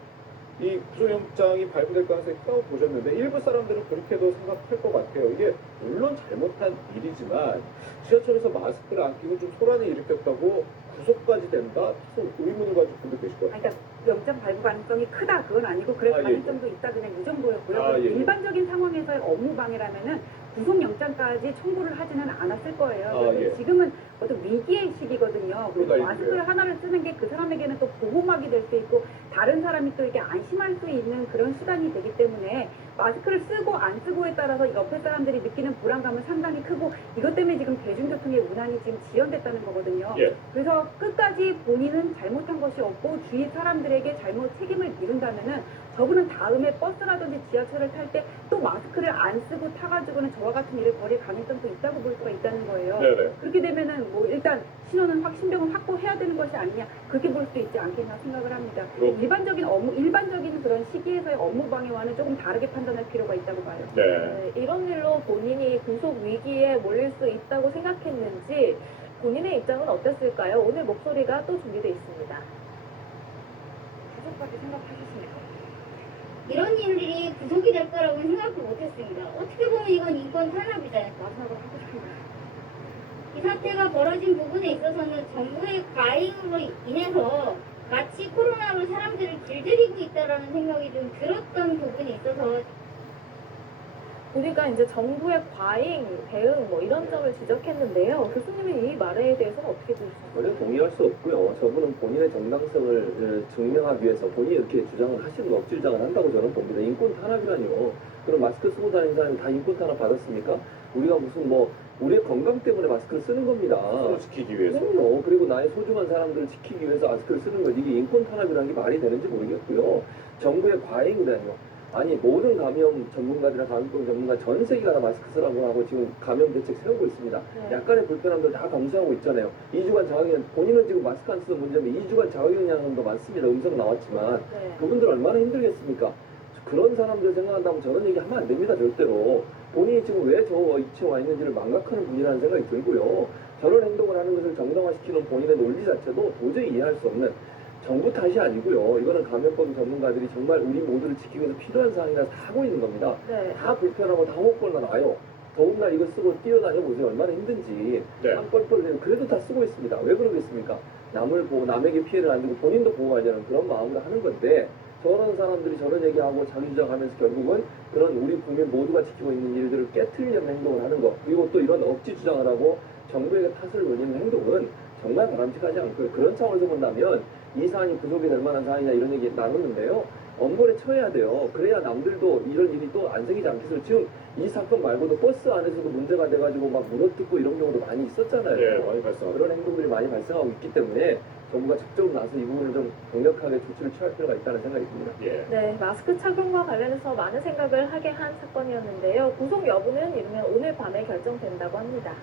이 구속영장이 발부될 가능성이 크다고 보셨는데 일부 사람들은 그렇게도 생각할 것 같아요. 이게 물론 잘못한 일이지만 지하철에서 마스크를 안 끼고 좀 소란을 일으켰다고 구속까지 된다? 의문을 가지고 분도 계실 것 같아요. 그러니까 영장 발부 가능성이 크다 그건 아니고 그럴 가능성도 있다 그냥 이 정도였고요. 일반적인 상황에서의 업무 방해라면은 구속영장까지 청구를 하지는 않았을 거예요. 지금은 어떤 위기의 시기거든요. 그리고 마스크를 하나를 쓰는 게 그 사람에게는 또 보호막이 될 수 있고 다른 사람이 또 이렇게 안심할 수 있는 그런 수단이 되기 때문에 마스크를 쓰고 안 쓰고에 따라서 옆에 사람들이 느끼는 불안감은 상당히 크고 이것 때문에 지금 대중교통의 운항이 지금 지연됐다는 거거든요. 그래서 끝까지 본인은 잘못한 것이 없고 주위 사람들에게 잘못 책임을 미룬다면은 저분은 다음에 버스라든지 지하철을 탈 때 또 마스크를 안 쓰고 타가지고는 저와 같은 일을 벌일 가능성도 있다고 볼 수가 있다는 거예요. 그렇게 되면은 일단 신원은 신병은 확보해야 되는 것이 아니냐 그렇게 볼 수도 있지 않겠나 생각을 합니다. 일반적인 그런 시기에서의 업무 방해와는 조금 다르게 판단할 필요가 있다고 봐요. 이런 일로 본인이 구속 위기에 몰릴 수 있다고 생각했는지 본인의 입장은 어땠을까요? 오늘 목소리가 또 준비되어 있습니다. 구속까지 생각하셨습니까? 이런 일들이 구속이 될 거라고는 생각도 못했습니다. 어떻게 보면 이건 인권 탄압이잖아요. 마지막으로 하고 싶은 말. 이 사태가 벌어진 부분에 있어서는 정부의 과잉으로 인해서 마치 코로나로 사람들을 길들이고 있다라는 생각이 좀 들었던 부분이 있어서 보니까 이제 정부의 과잉 대응 이런 점을 지적했는데요. 교수님은 이 말에 대해서는 어떻게 들으셨나요? 전혀 동의할 수 없고요. 저분은 본인의 정당성을 증명하기 위해서 본인이 이렇게 주장을 하시는 거 억지 주장을 한다고 저는 봅니다. 인권 탄압이라니요. 그럼 마스크 쓰고 다니는 사람이 다 인권 탄압 받았습니까? 우리가 무슨 우리의 건강 때문에 마스크를 쓰는 겁니다. 서로 지키기 위해서. 그럼요. 그리고 나의 소중한 사람들을 지키기 위해서 마스크를 쓰는 거 이게 인권 탄압이라는 게 말이 되는지 모르겠고요. 정부의 과잉이라니요. 아니 모든 감염 전문가들이나 감염병 전문가 전 세계가 다 마스크 쓰라고 하고 지금 감염 대책 세우고 있습니다. 약간의 불편함들 다 감수하고 있잖아요. 2주간 자가격리 본인은 지금 마스크 안 쓰는 문제면 2주간 자가격리하는 사람도 많습니다. 음성 나왔지만 그분들 얼마나 힘들겠습니까? 그런 사람들 생각한다면 저런 얘기 하면 안 됩니다. 절대로. 본인이 지금 왜 저 위치에 와 있는지를 망각하는 분이라는 생각이 들고요. 저런 행동을 하는 것을 정당화시키는 본인의 논리 자체도 도저히 이해할 수 없는 정부 탓이 아니고요. 이거는 감염법 전문가들이 정말 우리 모두를 지키기 위해서 필요한 사항이라서 하고 있는 겁니다. 네. 다 불편하고 다 호흡곤 나요. 더군다나 이거 쓰고 뛰어다녀 보세요. 얼마나 힘든지. 땀 뻘뻘 내고 그래도 다 쓰고 있습니다. 왜 그러겠습니까? 남을 보고 남에게 피해를 안 주고 본인도 보호하려는 그런 마음으로 하는 건데 저런 사람들이 저런 얘기하고 자기 주장하면서 결국은 그런 우리 국민 모두가 지키고 있는 일들을 깨트리려는 행동을 하는 것, 그리고 또 이런 억지 주장을 하고 정부에게 탓을 돌리는 행동은 정말 바람직하지 않고요. 그런 차원에서 본다면 이 사안이 구속이 될 만한 사안이냐 이런 얘기 나눴는데요. 엄벌에 처해야 돼요. 그래야 남들도 이런 일이 또 안 생기지 않겠어요. 지금 이 사건 말고도 버스 안에서도 문제가 돼가지고 막 물어뜯고 이런 경우도 많이 있었잖아요. 네, 많이 발생하고. 그런 행동들이 많이 발생하고 있기 때문에 정부가 적극적으로 나서 이 부분을 좀 강력하게 조치를 취할 필요가 있다는 생각이 듭니다. 네, 마스크 착용과 관련해서 많은 생각을 하게 한 사건이었는데요. 구속 여부는 이르면 오늘 밤에 결정된다고 합니다.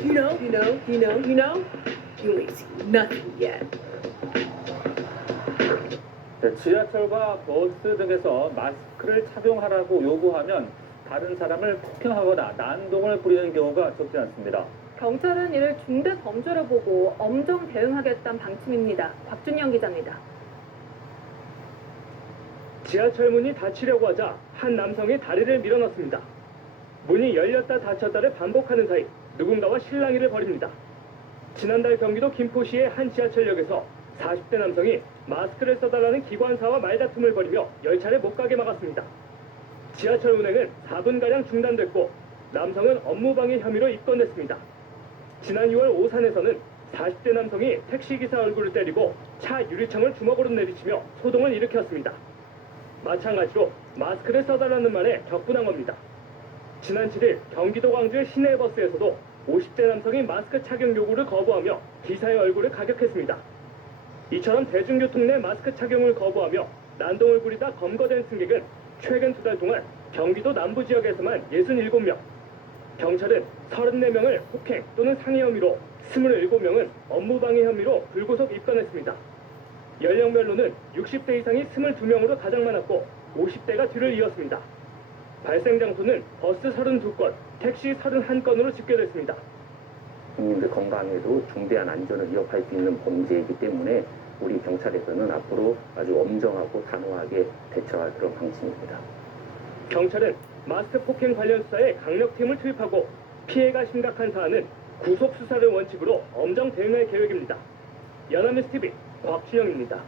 You know, you ain't seen nothing yet. 네, 지하철과 버스 등에서 마스크를 착용하라고 요구하면 다른 사람을 폭행하거나 난동을 부리는 경우가 적지 않습니다. 경찰은 이를 중대 범죄로 보고 엄정 대응하겠다는 방침입니다. 곽준영 기자입니다. 지하철 문이 닫히려고 하자 한 남성이 다리를 밀어넣습니다. 문이 열렸다 닫혔다를 반복하는 사이 누군가와 실랑이를 벌입니다. 지난달 경기도 김포시의 한 지하철역에서 40대 남성이 마스크를 써달라는 기관사와 말다툼을 벌이며 열차를 못 가게 막았습니다. 지하철 운행은 4분가량 중단됐고 남성은 업무방해 혐의로 입건됐습니다. 지난 6월 오산에서는 40대 남성이 택시기사 얼굴을 때리고 차 유리창을 주먹으로 내리치며 소동을 일으켰습니다. 마찬가지로 마스크를 써달라는 말에 격분한 겁니다. 지난 7일 경기도 광주의 시내버스에서도 50대 남성이 마스크 착용 요구를 거부하며 기사의 얼굴을 가격했습니다. 이처럼 대중교통 내 마스크 착용을 거부하며 난동을 부리다 검거된 승객은 최근 2달 동안 경기도 남부 지역에서만 67명, 경찰은 34명을 폭행 또는 상해 혐의로 27명은 업무방해 혐의로 불구속 입건했습니다. 연령별로는 60대 이상이 22명으로 가장 많았고 50대가 뒤를 이었습니다. 발생 장소는 버스 32건, 택시 31건으로 집계됐습니다. 국민들 건강에도 중대한 안전을 위협할 수 있는 범죄이기 때문에 우리 경찰에서는 앞으로 아주 엄정하고 단호하게 대처할 그런 방침입니다. 경찰은 마스크 폭행 관련 수사에 강력팀을 투입하고 피해가 심각한 사안은 구속 수사를 원칙으로 엄정 대응할 계획입니다. 연합뉴스TV 곽준영입니다.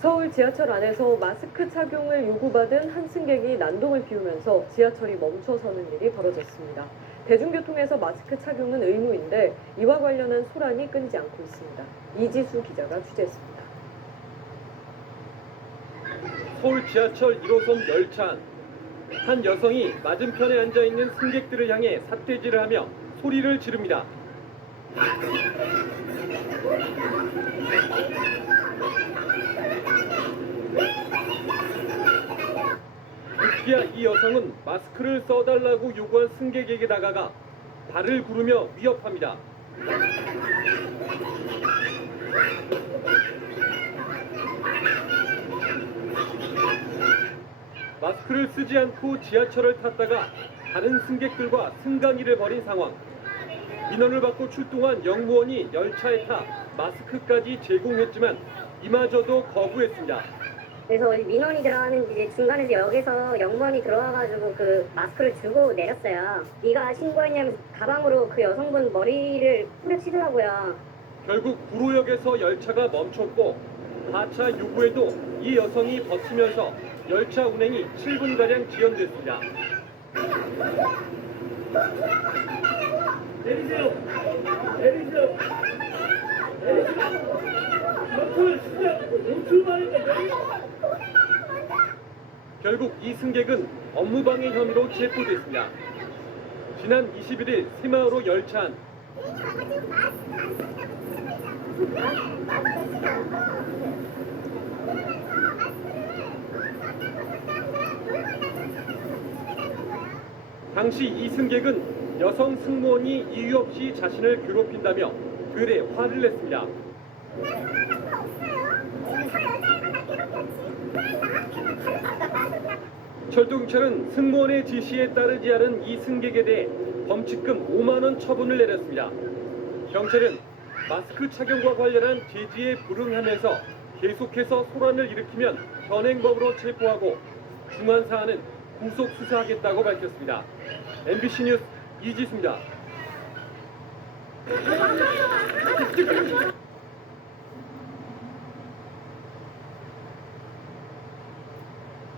서울 지하철 안에서 마스크 착용을 요구받은 한 승객이 난동을 피우면서 지하철이 멈춰서는 일이 벌어졌습니다. 대중교통에서 마스크 착용은 의무인데 이와 관련한 소란이 끊이지 않고 있습니다. 이지수 기자가 취재했습니다. 서울 지하철 1호선 열차 안. 한 여성이 맞은편에 앉아있는 승객들을 향해 삿대질을 하며 소리를 지릅니다. 급기야 이 여성은 마스크를 써달라고 요구한 승객에게 다가가 발을 구르며 위협합니다. 마스크를 쓰지 않고 지하철을 탔다가 다른 승객들과 승강이를 벌인 상황. 민원을 받고 출동한 영무원이 열차에 타 마스크까지 제공했지만 이마저도 거부했습니다. 그래서 민원이 들어가는 이제 중간에서 역에서 영무원이 들어와가지고 그 마스크를 주고 내렸어요. 네가 신고했냐면 가방으로 그 여성분 머리를 후려치더라고요. 결국 구로역에서 열차가 멈췄고 하차 요구에도 이 여성이 버티면서 열차 운행이 7분가량 지연됐습니다. 내리세요. 내리세요. 내리세요. 막판을 진짜 못 출발했다. 결국 이 승객은 업무방해 혐의로 체포됐습니다. 지난 21일 새마을호 열차 안 당시 이 승객은 여성 승무원이 이유 없이 자신을 괴롭힌다며 글에 화를 냈습니다. 철도경찰은 승무원의 지시에 따르지 않은 이 승객에 대해 범칙금 5만 원 처분을 내렸습니다. 경찰은 마스크 착용과 관련한 제지에 불응하면서 계속해서 소란을 일으키면 현행범으로 체포하고 중한 사안은 구속 수사하겠다고 밝혔습니다. MBC 뉴스 이지수입니다.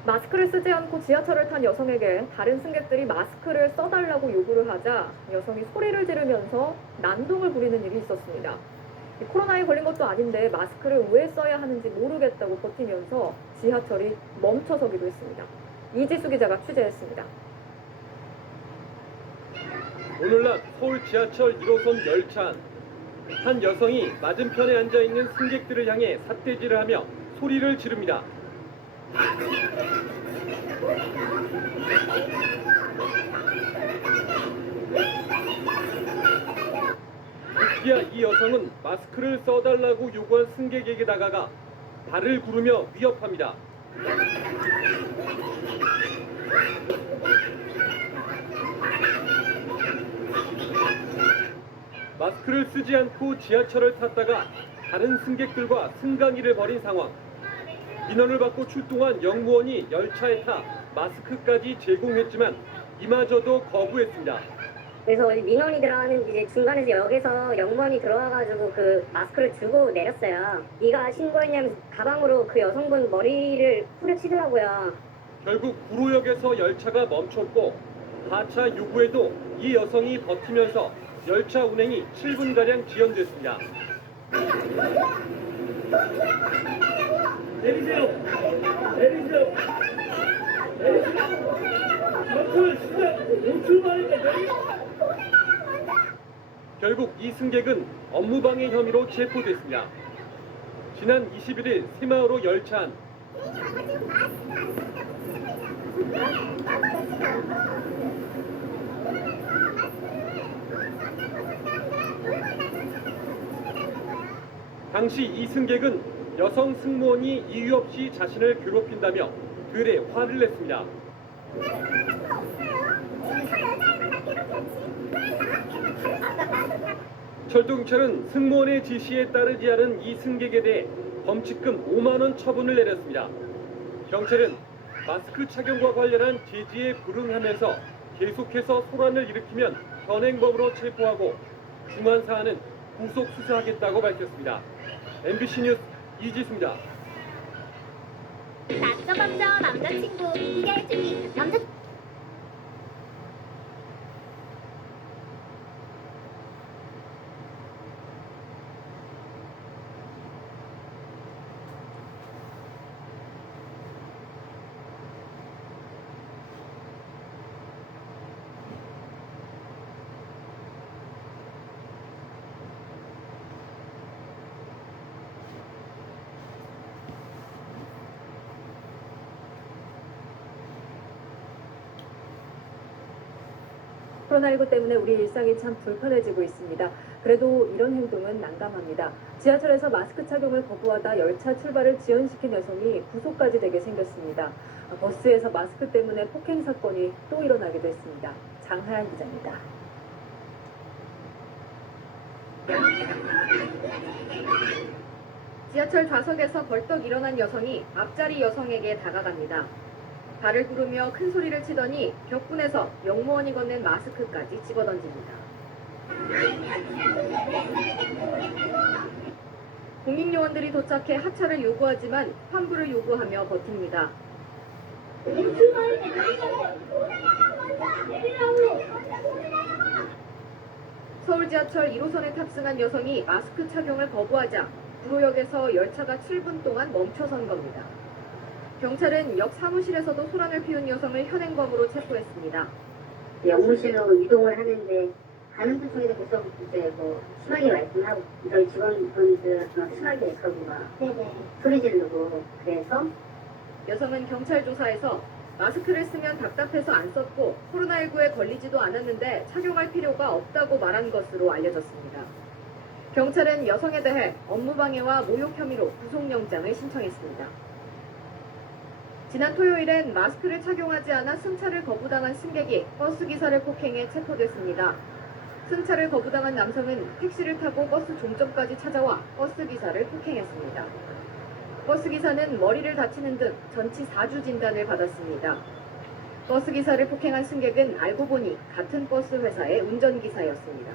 마스크를 쓰지 않고 지하철을 탄 여성에게 다른 승객들이 마스크를 써달라고 요구를 하자 여성이 소리를 지르면서 난동을 부리는 일이 있었습니다. 코로나에 걸린 것도 아닌데 마스크를 왜 써야 하는지 모르겠다고 버티면서 지하철이 멈춰서기도 했습니다. 이지수 기자가 취재했습니다. 오늘 낮 서울 지하철 1호선 열차 안 한 여성이 맞은편에 앉아있는 승객들을 향해 삿대질을 하며 소리를 지릅니다. 급기야 이 여성은 마스크를 써달라고 요구한 승객에게 다가가 발을 구르며 위협합니다. 마스크를 쓰지 않고 지하철을 탔다가 다른 승객들과 승강이를 벌인 상황. 민원을 받고 출동한 영무원이 열차에 타 마스크까지 제공했지만 이마저도 거부했습니다. 그래서 민원이 들어가는 이제 중간에서 역에서 영무원이 들어와가지고 그 마스크를 주고 내렸어요. 네가 신고했냐면 가방으로 그 여성분 머리를 후려치더라고요. 결국 구로역에서 열차가 멈췄고 하차 요구에도 이 여성이 버티면서 열차 운행이 7분가량 지연됐습니다. 내리세요. 내리세요. 마스크를 진짜 5초 만에 결국 이 승객은 업무방해 혐의로 체포됐습니다. 지난 21일 새마을호 열차 안 당시 이 승객은 여성 승무원이 이유 없이 자신을 괴롭힌다며 글에 화를 냈습니다. 철도경찰은 승무원의 지시에 따르지 않은 이 승객에 대해 범칙금 5만 원 처분을 내렸습니다. 경찰은 마스크 착용과 관련한 제지에 불응하면서 계속해서 소란을 일으키면 현행범으로 체포하고 중한 사안은 구속 수사하겠다고 밝혔습니다. MBC 뉴스 이지수입니다. 남자 남자친구 이게 해주기 남자 코로나19 때문에 우리 일상이 참 불편해지고 있습니다. 그래도 이런 행동은 난감합니다. 지하철에서 마스크 착용을 거부하다 열차 출발을 지연시킨 여성이 구속까지 되게 생겼습니다. 버스에서 마스크 때문에 폭행 사건이 또 일어나기도 했습니다. 장하연 기자입니다. 지하철 좌석에서 벌떡 일어난 여성이 앞자리 여성에게 다가갑니다. 발을 구르며 큰 소리를 치더니 격분해서 영무원이 건넨 마스크까지 집어던집니다. 공익요원들이 도착해 하차를 요구하지만 환불을 요구하며 버팁니다. 서울 지하철 1호선에 탑승한 여성이 마스크 착용을 거부하자 구로역에서 열차가 7분 동안 멈춰선 겁니다. 경찰은 역 사무실에서도 소란을 피운 여성을 현행범으로 체포했습니다. 영무실로 이동을 하는데 가는 도중에도 계속 이제 뭐 심하게 말씀하고 저희 직원분들 심하게 그러고 막 소리 지르고 그래서 여성은 경찰 조사에서 마스크를 쓰면 답답해서 안 썼고 코로나19에 걸리지도 않았는데 착용할 필요가 없다고 말한 것으로 알려졌습니다. 경찰은 여성에 대해 업무방해와 모욕 혐의로 구속영장을 신청했습니다. 지난 토요일엔 마스크를 착용하지 않아 승차를 거부당한 승객이 버스기사를 폭행해 체포됐습니다. 승차를 거부당한 남성은 택시를 타고 버스 종점까지 찾아와 버스기사를 폭행했습니다. 버스기사는 머리를 다치는 등 전치 4주 진단을 받았습니다. 버스기사를 폭행한 승객은 알고 보니 같은 버스 회사의 운전기사였습니다.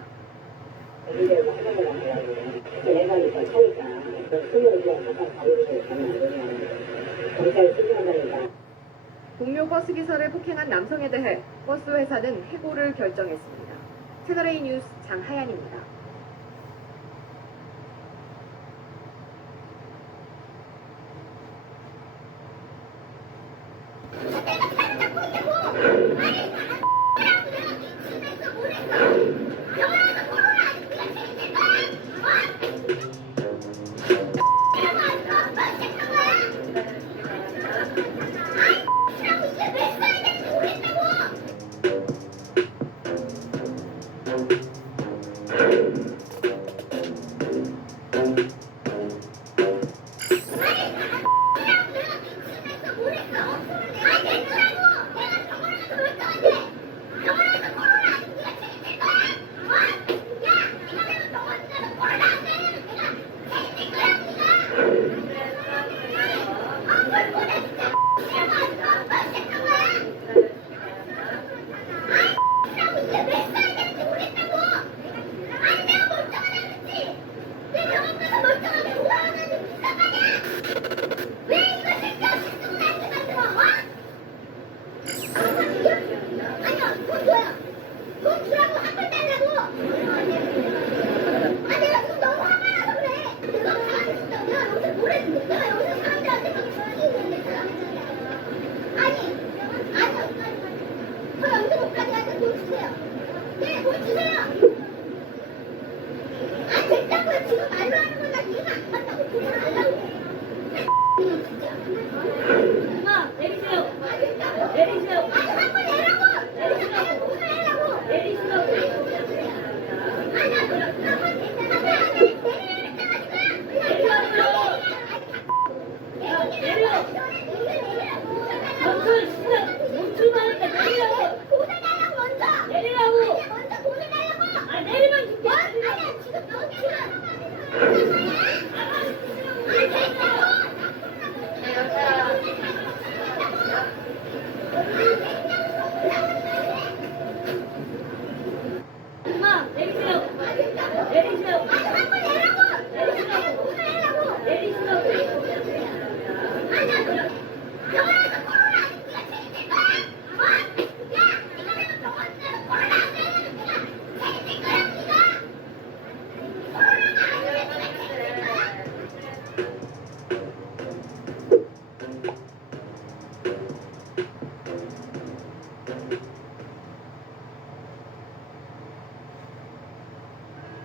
동료 버스기사를 폭행한 남성에 대해 버스 회사는 해고를 결정했습니다. 채널A 뉴스 장하얀입니다.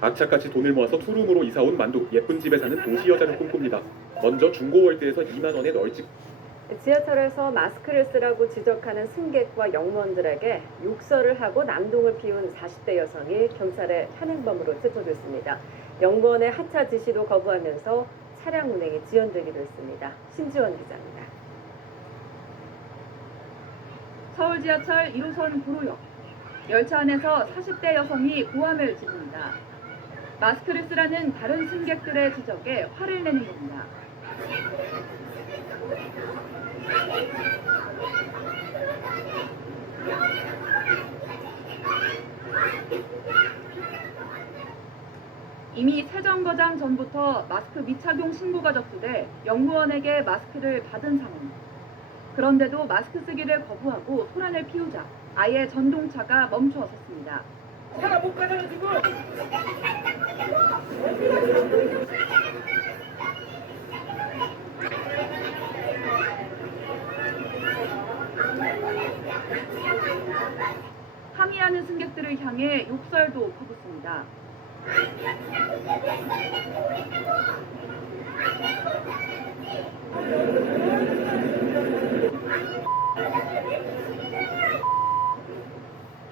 악착같이 돈을 모아서 투룸으로 이사온 만두, 예쁜 집에 사는 도시 여자를 꿈꿉니다. 먼저 중고월드에서 2만 원에 널찍. 지하철에서 마스크를 쓰라고 지적하는 승객과 영무원들에게 욕설을 하고 난동을 피운 40대 여성이 경찰의 현행범으로 체포됐습니다. 영무원의 하차 지시도 거부하면서 차량 운행이 지연되기도 했습니다. 신지원 기자입니다. 서울 지하철 1호선 구로역. 열차 안에서 40대 여성이 고함을 지릅니다. 마스크를 쓰라는 다른 승객들의 지적에 화를 내는 겁니다. 이미 새 정거장 전부터 마스크 미착용 신고가 접수돼 영무원에게 마스크를 받은 상황. 그런데도 마스크 쓰기를 거부하고 소란을 피우자 아예 전동차가 멈추었습니다. 차가 못 가잖아 지금. 항의하는 승객들을 향해 욕설도 퍼붓습니다.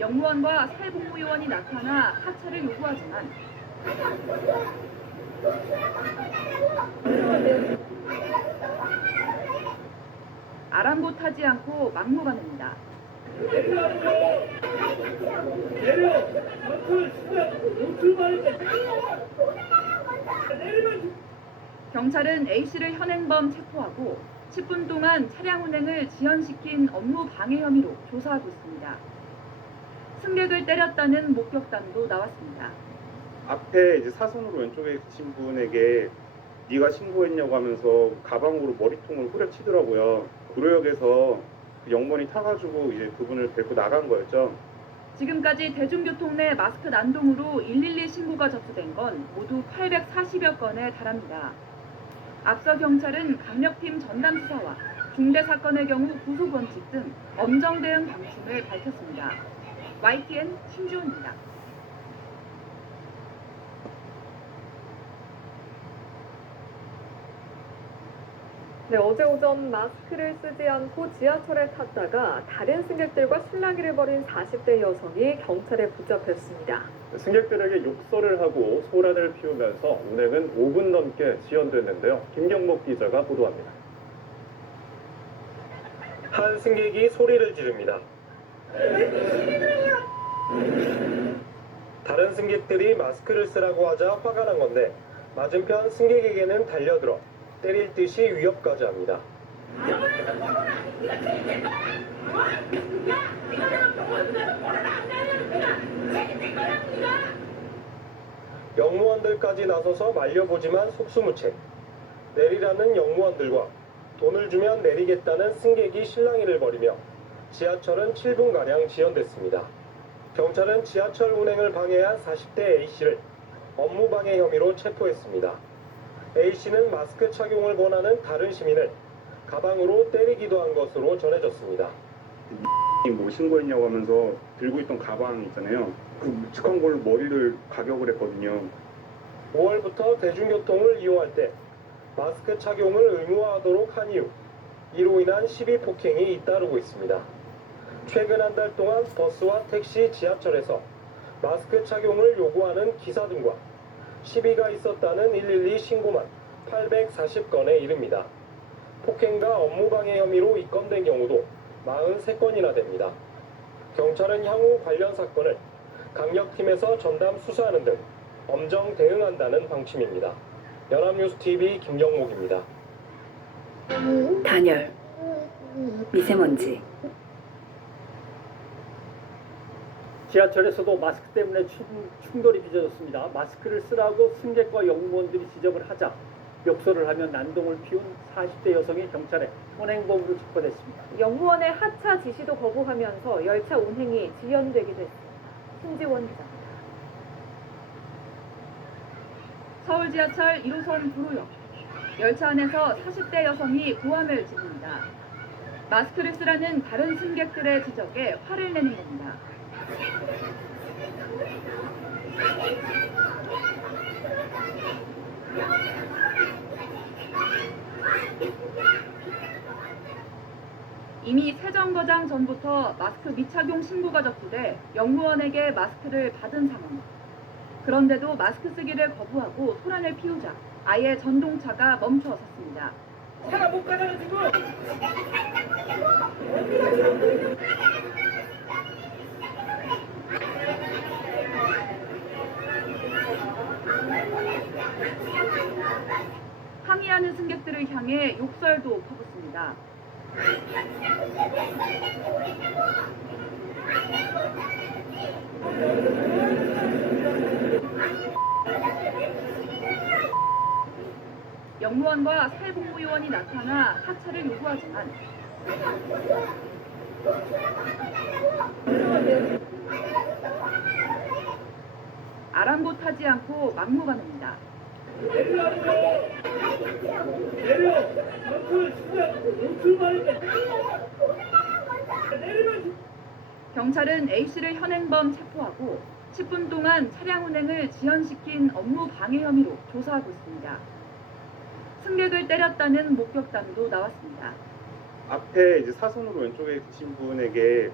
영무원과 사회복무요원이 나타나 하차를 요구하지만 아랑곳하지 않고 막무가내입니다. 경찰은 A씨를 현행범 체포하고 10분 동안 차량 운행을 지연시킨 업무 방해 혐의로 조사하고 있습니다. 승객을 때렸다는 목격담도 나왔습니다. 앞에 이제 사선으로 왼쪽에 계신 분에게 네가 신고했냐고 하면서 가방으로 머리통을 후려치더라고요. 구로역에서 영번이 타가지고 이제 그분을 데리고 나간 거였죠. 지금까지 대중교통 내 마스크 난동으로 112 신고가 접수된 건 모두 840여 건에 달합니다. 앞서 경찰은 강력팀 전담 수사와 중대 사건의 경우 구속 원칙 등 엄정 대응 방침을 밝혔습니다. YTN 신주호입니다. 네, 어제 오전 마스크를 쓰지 않고 지하철에 탔다가 다른 승객들과 실랑이를 벌인 40대 여성이 경찰에 붙잡혔습니다. 승객들에게 욕설을 하고 소란을 피우면서 운행은 5분 넘게 지연됐는데요. 김경목 기자가 보도합니다. 한 승객이 소리를 지릅니다. 다른 승객들이 마스크를 쓰라고 하자 화가 난 건데 맞은편 승객에게는 달려들어 때릴 듯이 위협까지 합니다. 영무원들까지 나서서 말려보지만 속수무책. 내리라는 영무원들과 돈을 주면 내리겠다는 승객이 실랑이를 벌이며 지하철은 7분가량 지연됐습니다. 경찰은 지하철 운행을 방해한 40대 A씨를 업무방해 혐의로 체포했습니다. A씨는 마스크 착용을 권하는 다른 시민을 가방으로 때리기도 한 것으로 전해졌습니다. 뭐 신고했냐고 하면서 들고 있던 가방 있잖아요. 그 묵직한 걸로 머리를 가격을 했거든요. 5월부터 대중교통을 이용할 때 마스크 착용을 의무화하도록 한 이후 이로 인한 시비 폭행이 잇따르고 있습니다. 최근 한 달 동안 버스와 택시, 지하철에서 마스크 착용을 요구하는 기사 등과 시비가 있었다는 112 신고만 840건에 이릅니다. 폭행과 업무방해 혐의로 입건된 경우도 43건이나 됩니다. 경찰은 향후 관련 사건을 강력팀에서 전담 수사하는 등 엄정 대응한다는 방침입니다. 연합뉴스TV 김경목입니다. 단열, 미세먼지. 지하철에서도 마스크 때문에 충돌이 빚어졌습니다. 마스크를 쓰라고 승객과 영무원들이 지적을 하자 욕설을 하며 난동을 피운 40대 여성이 경찰에 현행범으로 체포됐습니다. 영무원의 하차 지시도 거부하면서 열차 운행이 지연되기도 했습니다. 신지원 기자입니다. 서울 지하철 1호선 구로역. 열차 안에서 40대 여성이 고함을 지릅니다. 마스크를 쓰라는 다른 승객들의 지적에 화를 내는 겁니다. 이미 새 정거장 전부터 마스크 미착용 신고가 접수돼 영무원에게 마스크를 받은 상황. 그런데도 마스크 쓰기를 거부하고 소란을 피우자 아예 전동차가 멈춰 섰습니다. 차가 못 가다가지고 항의하는 승객들을 향해 욕설도 퍼붓습니다. 영무원과 사회복무요원이 나타나 하차를 요구하지만 아랑곳하지 않고 막무가내입니다. 경찰은 A씨를 현행범 체포하고 10분 동안 차량 운행을 지연시킨 업무 방해 혐의로 조사하고 있습니다. 승객을 때렸다는 목격담도 나왔습니다. 앞에 이제 사선으로 왼쪽에 계신 분에게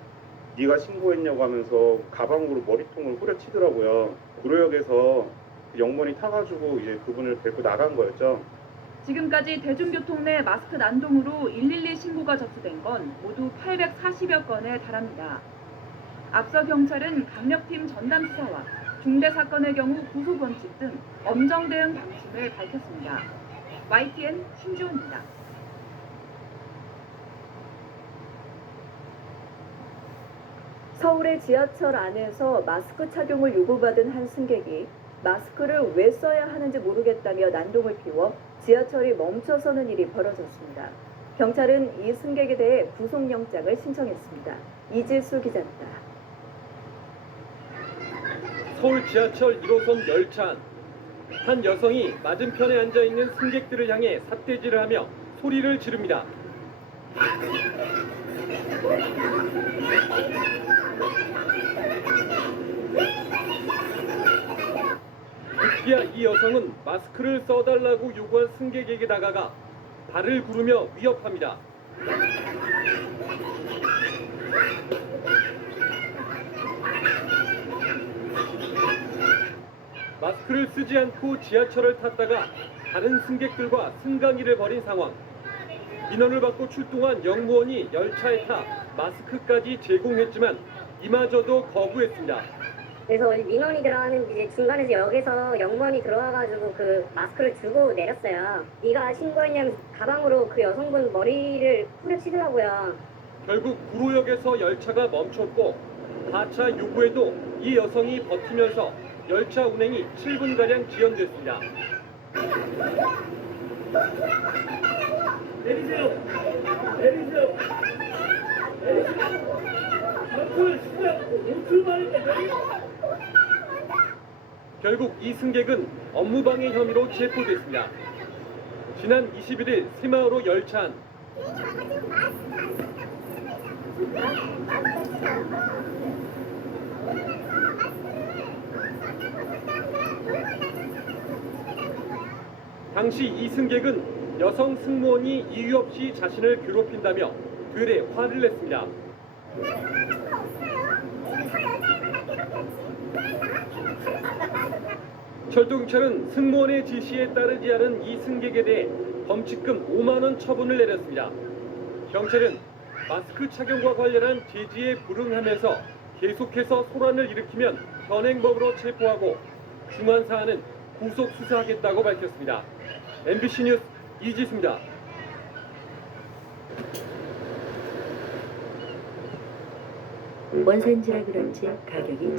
네가 신고했냐고 하면서 가방으로 머리통을 후려치더라고요. 구로역에서 영문이 타가지고 이제 그분을 밟고 나간 거였죠. 지금까지 대중교통 내 마스크 난동으로 112 신고가 접수된 건 모두 840여 건에 달합니다. 앞서 경찰은 강력팀 전담 수사와 중대 사건의 경우 구속 원칙 등 엄정 대응 방침을 밝혔습니다. YTN 신주호입니다. 서울의 지하철 안에서 마스크 착용을 요구받은 한 승객이 마스크를 왜 써야 하는지 모르겠다며 난동을 피워 지하철이 멈춰서는 일이 벌어졌습니다. 경찰은 이 승객에 대해 구속영장을 신청했습니다. 이지수 기자입니다. 서울 지하철 1호선 열차 안. 한 여성이 맞은편에 앉아있는 승객들을 향해 삿대질을 하며 소리를 지릅니다. 급기야 이 여성은 마스크를 써달라고 요구한 승객에게 다가가 발을 구르며 위협합니다. 마스크를 쓰지 않고 지하철을 탔다가 다른 승객들과 승강이를 벌인 상황. 민원을 받고 출동한 영무원이 열차에 타 마스크까지 제공했지만 이마저도 거부했습니다. 그래서 민원이 들어가는 이제 중간에서 역에서 영무원이 들어와가지고 그 마스크를 주고 내렸어요. 네가 신고했냐면 가방으로 그 여성분 머리를 후려치더라고요. 결국 구로역에서 열차가 멈췄고 하차 요구에도 이 여성이 버티면서 열차 운행이 7분가량 지연됐습니다. 내리세요. 내리세요. 마스크를 쓰면 출발했는데 결국 이 승객은 업무방해 혐의로 체포됐습니다. 지난 21일 새마을호 열차 안. 당시 이 승객은 여성 승무원이 이유 없이 자신을 괴롭힌다며 들에 화를 냈습니다. 철도경찰은 승무원의 지시에 따르지 않은 이 승객에 대해 범칙금 5만 원 처분을 내렸습니다. 경찰은 마스크 착용과 관련한 제지에 불응하면서 계속해서 소란을 일으키면 현행범으로 체포하고 중한 사안은 구속 수사하겠다고 밝혔습니다. MBC 뉴스 이지수입니다. 원산지라 그런지 가격이